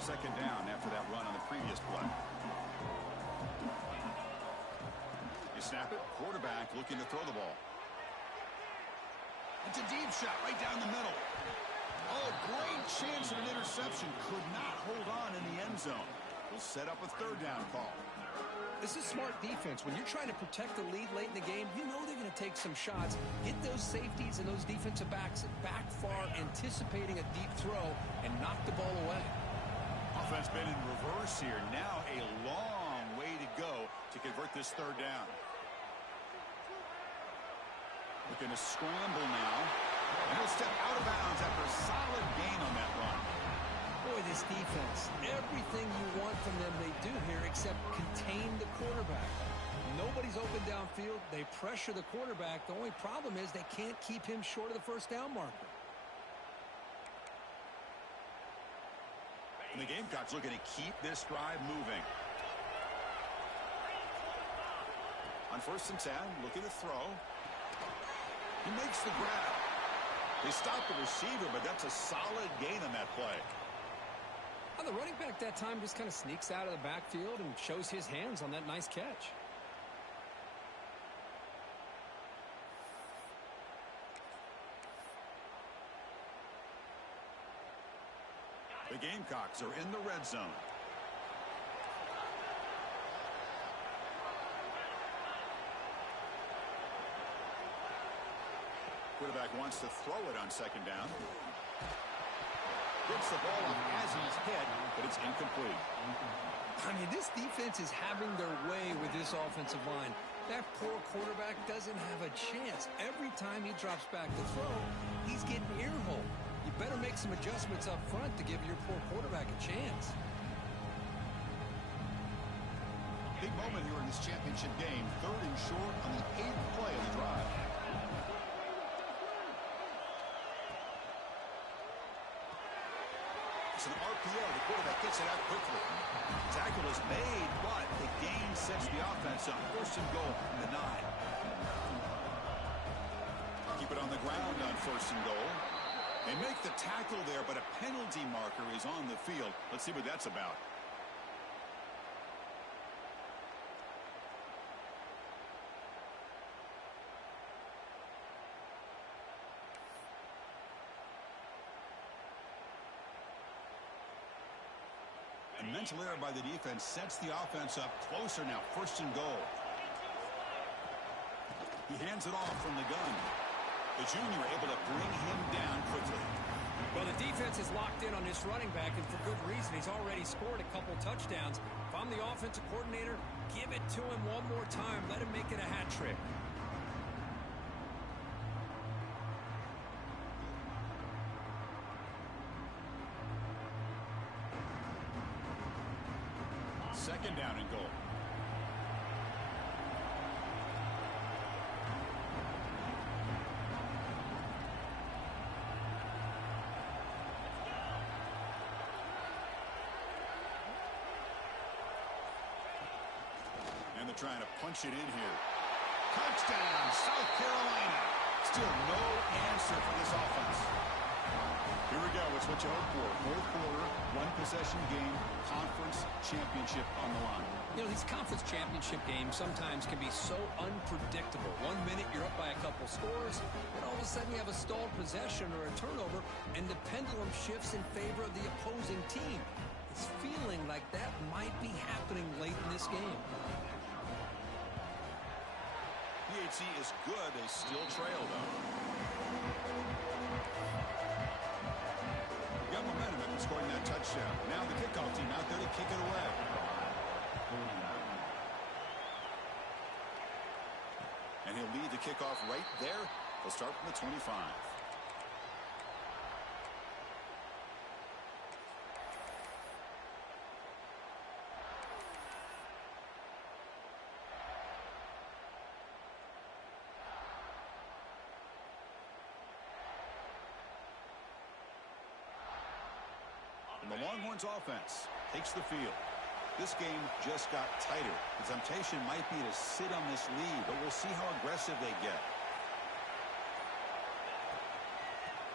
Second down after that run on the previous play. You snap it. Quarterback looking to throw the ball. It's a deep shot right down the middle. Oh, great chance at an interception. Could not hold on in the end zone. We'll set up a 3rd down call. This is smart defense. When you're trying to protect the lead late in the game, you know they're going to take some shots. Get those safeties and those defensive backs back far, anticipating a deep throw, and knock the ball away. Offense been in reverse here. Now a long way to go to convert this 3rd down. Looking to scramble now. And he'll step out of bounds after a solid gain on that run. Boy, this defense, everything you want from them they do here except contain the quarterback. Nobody's open downfield. They pressure the quarterback. The only problem is they can't keep him short of the 1st down marker. And the Gamecocks looking to keep this drive moving. On 1st and 10, looking to throw. He makes the grab. They stop the receiver, but that's a solid gain on that play. Well, the running back that time just kind of sneaks out of the backfield and shows his hands on that nice catch. The Gamecocks are in the red zone. Quarterback wants to throw it on 2nd down. Gets the ball off as he's hit, but it's incomplete. I mean, this defense is having their way with this offensive line. That poor quarterback doesn't have a chance. Every time he drops back to throw, he's getting earholed. You better make some adjustments up front to give your poor quarterback a chance. Big moment here in this championship game. 3rd and short on the 8th play of the drive. It's an RPO. The quarterback gets it out quickly. Tackle is made, but the gain sets the offense up. 1st and goal from the 9. Keep it on the ground on 1st and goal. They make the tackle there, but a penalty marker is on the field. Let's see what that's about. A mental error by the defense sets the offense up closer now. 1st and goal. He hands it off from the gun. The junior able to bring him down quickly. Well, the defense is locked in on this running back, and for good reason. He's already scored a couple touchdowns. If I'm the offensive coordinator, give it to him one more time. Let him make it a hat trick. Second down and goal. they're trying to punch it in here. Touchdown, South Carolina. Still no answer for this offense. Here we go. It's what you hope for. Fourth quarter, one-possession game, conference championship on the line. You know, these conference championship games sometimes can be so unpredictable. 1 minute you're up by a couple scores, and all of a sudden you have a stalled possession or a turnover, and the pendulum shifts in favor of the opposing team. It's feeling like that might be happening late in this game. PHC is good. They still trail, though. Got momentum after scoring that touchdown. Now the kickoff team out there to kick it away. And he'll lead the kickoff right there. He'll start from the 25. The Longhorns offense takes the field. This game just got tighter. The temptation might be to sit on this lead, but we'll see how aggressive they get.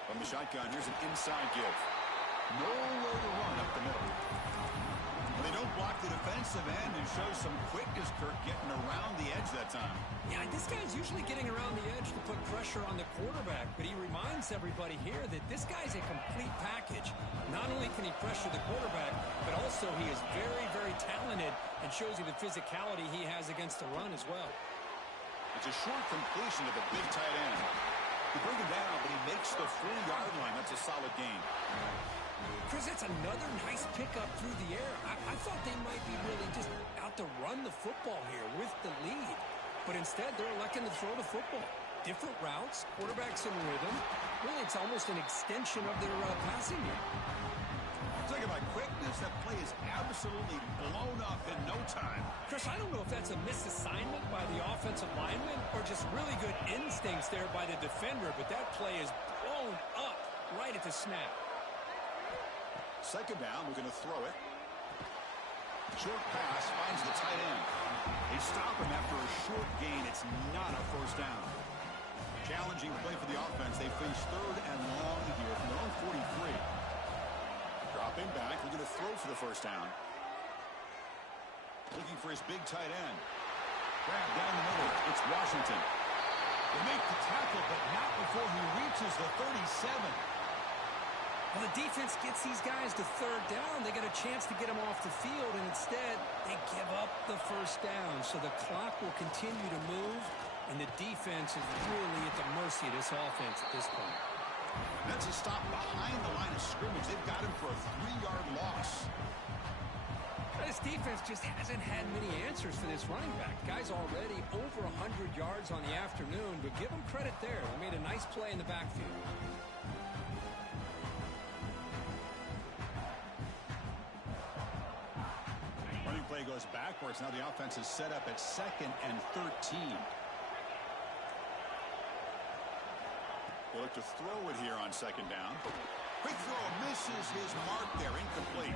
From the shotgun, here's an inside give. Nowhere to run up the middle. They don't block the defensive end and show some quickness, Kirk, getting around the edge that time. Yeah, this guy's usually getting around the edge to put pressure on the quarterback, but he reminds everybody here that this guy's a complete package. Not only can he pressure the quarterback, but also he is very, very talented and shows you the physicality he has against the run as well. It's a short completion to the big tight end. He brings him down, but he makes the 4-yard line. That's a solid gain. Chris, that's another nice pickup through the air. I thought they might be really just out to run the football here with the lead. But instead, they're electing to throw the football. Different routes, quarterbacks in rhythm. Really, it's almost an extension of their passing game. Talking about quickness, that play is absolutely blown up in no time. Chris, I don't know if that's a misassignment by the offensive lineman or just really good instincts there by the defender, but that play is blown up right at the snap. Second down, we're going to throw it. Short pass finds the tight end. They stop him after a short gain. It's not a first down. Challenging play for the offense. They finish third and long here from their own 43. Dropping back. We're going to throw for the first down. Looking for his big tight end. Grab down the middle. It's Washington. They make the tackle, but not before he reaches the 37. Well, the defense gets these guys to third down. They get a chance to get them off the field, and instead they give up the first down. So the clock will continue to move, and the defense is really at the mercy of this offense at this point. That's a stop behind the line of scrimmage. They've got him for a 3-yard loss. This defense just hasn't had many answers for this running back. Guy's already over 100 yards on the afternoon, but give him credit there. He made a nice play in the backfield. Running play goes backwards. Now the offense is set up at 2nd and 13. They look to throw it here on second down. Quick throw misses his mark there. Incomplete.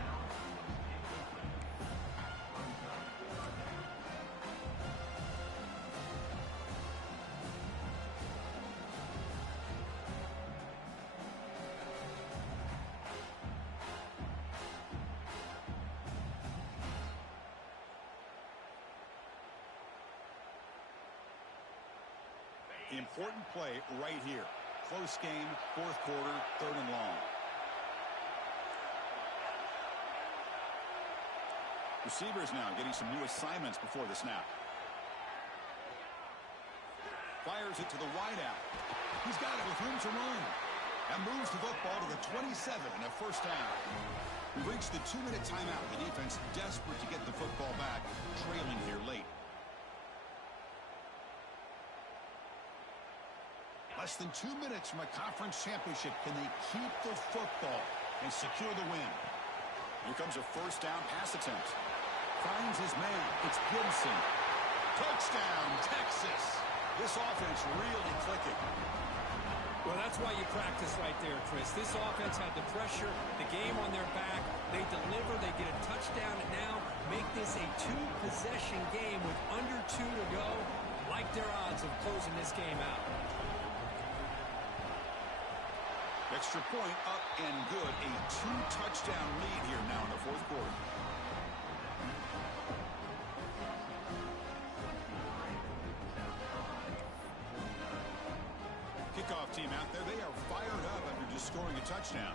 The important play right here. Close game, fourth quarter, third and long. Receivers now getting some new assignments before the snap. Fires it to the wideout. He's got it with room to run. And moves the football to the 27 and a first down. We've reached the 2-minute timeout. The defense desperate to get the football back, trailing here late. Less than 2 minutes from a conference championship. Can they keep the football and secure the win? Here comes a first down pass attempt. Finds his man. It's Gibson. Touchdown, Texas. This offense really clicking. Well, that's That's why you practice right there, Chris. This offense had the pressure, the game on their back. They deliver, they get a touchdown, and now make this a two-possession game with under 2 to go. Like their odds of closing this game out. Extra point up and good. A 2-touchdown lead here now in the fourth quarter. Kickoff team out there. They are fired up after just scoring a touchdown.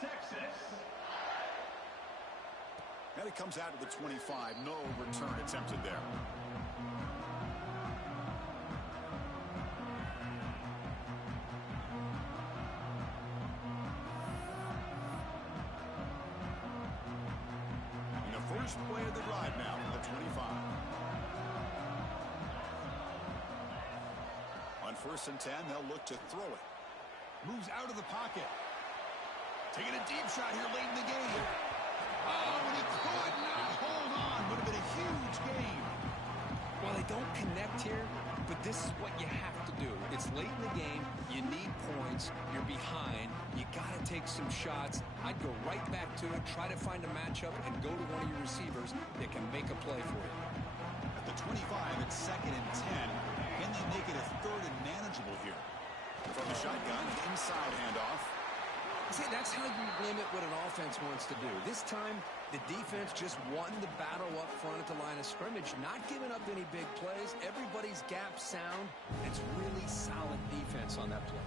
Texas. And it comes out to the 25. No return attempted there. And the first play of the drive now from the 25. On 1st and 10, they'll look to throw it. Moves out of the pocket. Taking a deep shot here late in the game. Oh, and he could not hold on. Would have been a huge game. Well, they don't connect here, but this is what you have to do. It's late in the game. You need points. You're behind. You got to take some shots. I'd go right back to it, try to find a matchup, and go to one of your receivers that can make a play for you. At the 25, it's 2nd and 10. Can they make it a 3rd and manageable here? From the shotgun, inside handoff. See, that's how you limit what an offense wants to do. This time, the defense just won the battle up front at the line of scrimmage, not giving up any big plays. Everybody's gap sound. It's really solid defense on that play.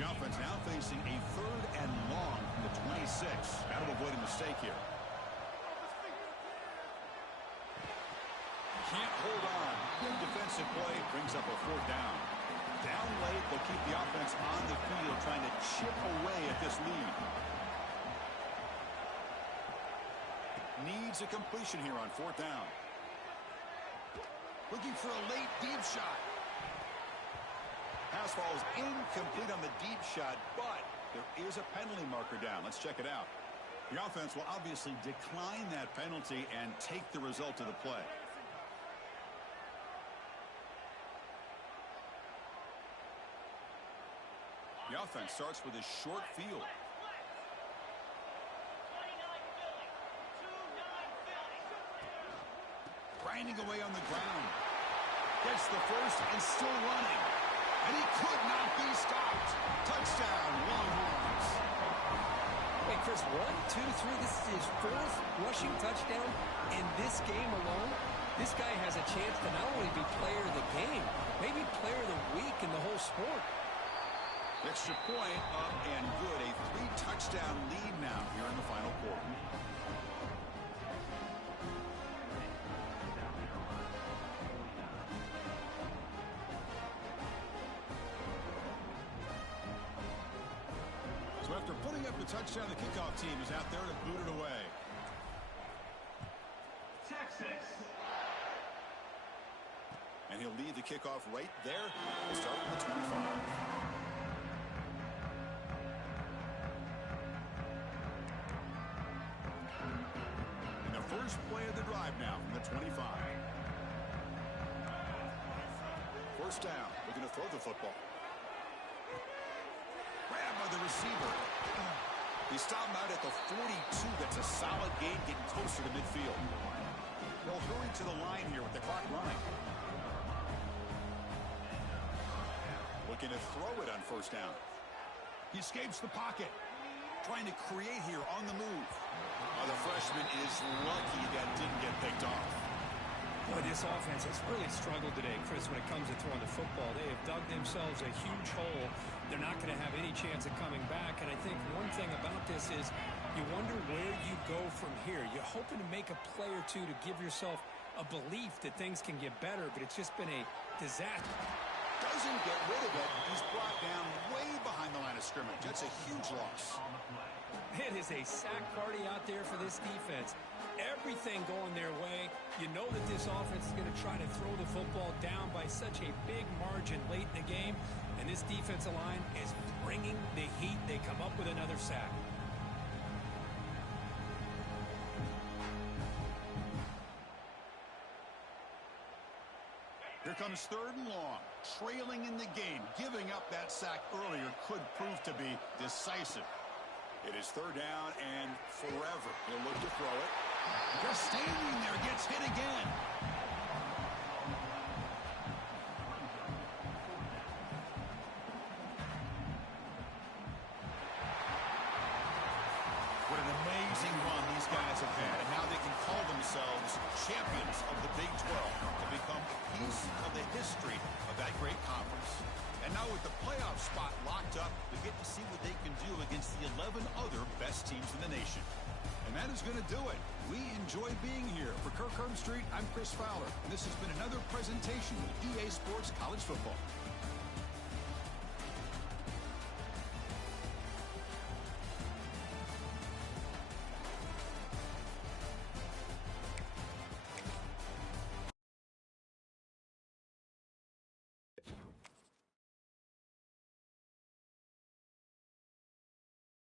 The offense now facing a 3rd and long from the 26. That'll avoid a mistake here. Can't hold on. Good defensive play. Brings up a 4th down. Down late, they'll keep the offense on the field trying to chip away at this lead. Needs a completion here on 4th down. Looking for a late deep shot. Pass falls incomplete on the deep shot, but there is a penalty marker down. Let's check it out. The offense will obviously decline that penalty and take the result of the play. The offense starts with a short field. Grinding away on the ground. Gets the first and still running. And he could not be stopped. Touchdown, Longhorns. Wait, Chris, 1, 2, 3. This is his 4th rushing touchdown in this game alone. This guy has a chance to not only be player of the game, maybe player of the week in the whole sport. Extra point up and good. A 3-touchdown lead now here in the final quarter. So after putting up the touchdown, the kickoff team is out there to boot it away. Texas. And he'll lead the kickoff right there. We'll start with the 25. First play of the drive now from the 25. 1st down, looking to throw the football. Grabbed by the receiver. He stopped out at the 42. That's a solid gain, getting closer to midfield. They'll hurry to the line here with the clock running. Looking to throw it on 1st down. He escapes the pocket. Trying to create here on the move. The freshman is lucky that didn't get picked off. Boy, this offense has really struggled today, Chris, when it comes to throwing the football. They have dug themselves a huge hole. They're not going to have any chance of coming back. And I think one thing about this is you wonder where you go from here. You're hoping to make a play or two to give yourself a belief that things can get better, but it's just been a disaster. Doesn't get rid of it. He's brought down way behind the line of scrimmage. That's a huge loss. It is a sack party out there for this defense. Everything going their way. You know that this offense is going to try to throw the football down by such a big margin late in the game. And this defensive line is bringing the heat. They come up with another sack. comes 3rd and long. Trailing in the game. Giving up that sack earlier could prove to be decisive. It is 3rd down and forever. He'll look to throw it. Just standing there, gets hit again. What an amazing run these guys have had, and now they can call themselves champions of the Big 12 and become a piece of the history of that great conference. And now with the playoff spot locked up, we get to see what they can do against the 11 other best teams in the nation. And that is going to do it. We enjoy being here. For Kirk Herbstreit, I'm Chris Fowler, and this has been another presentation of EA Sports College Football.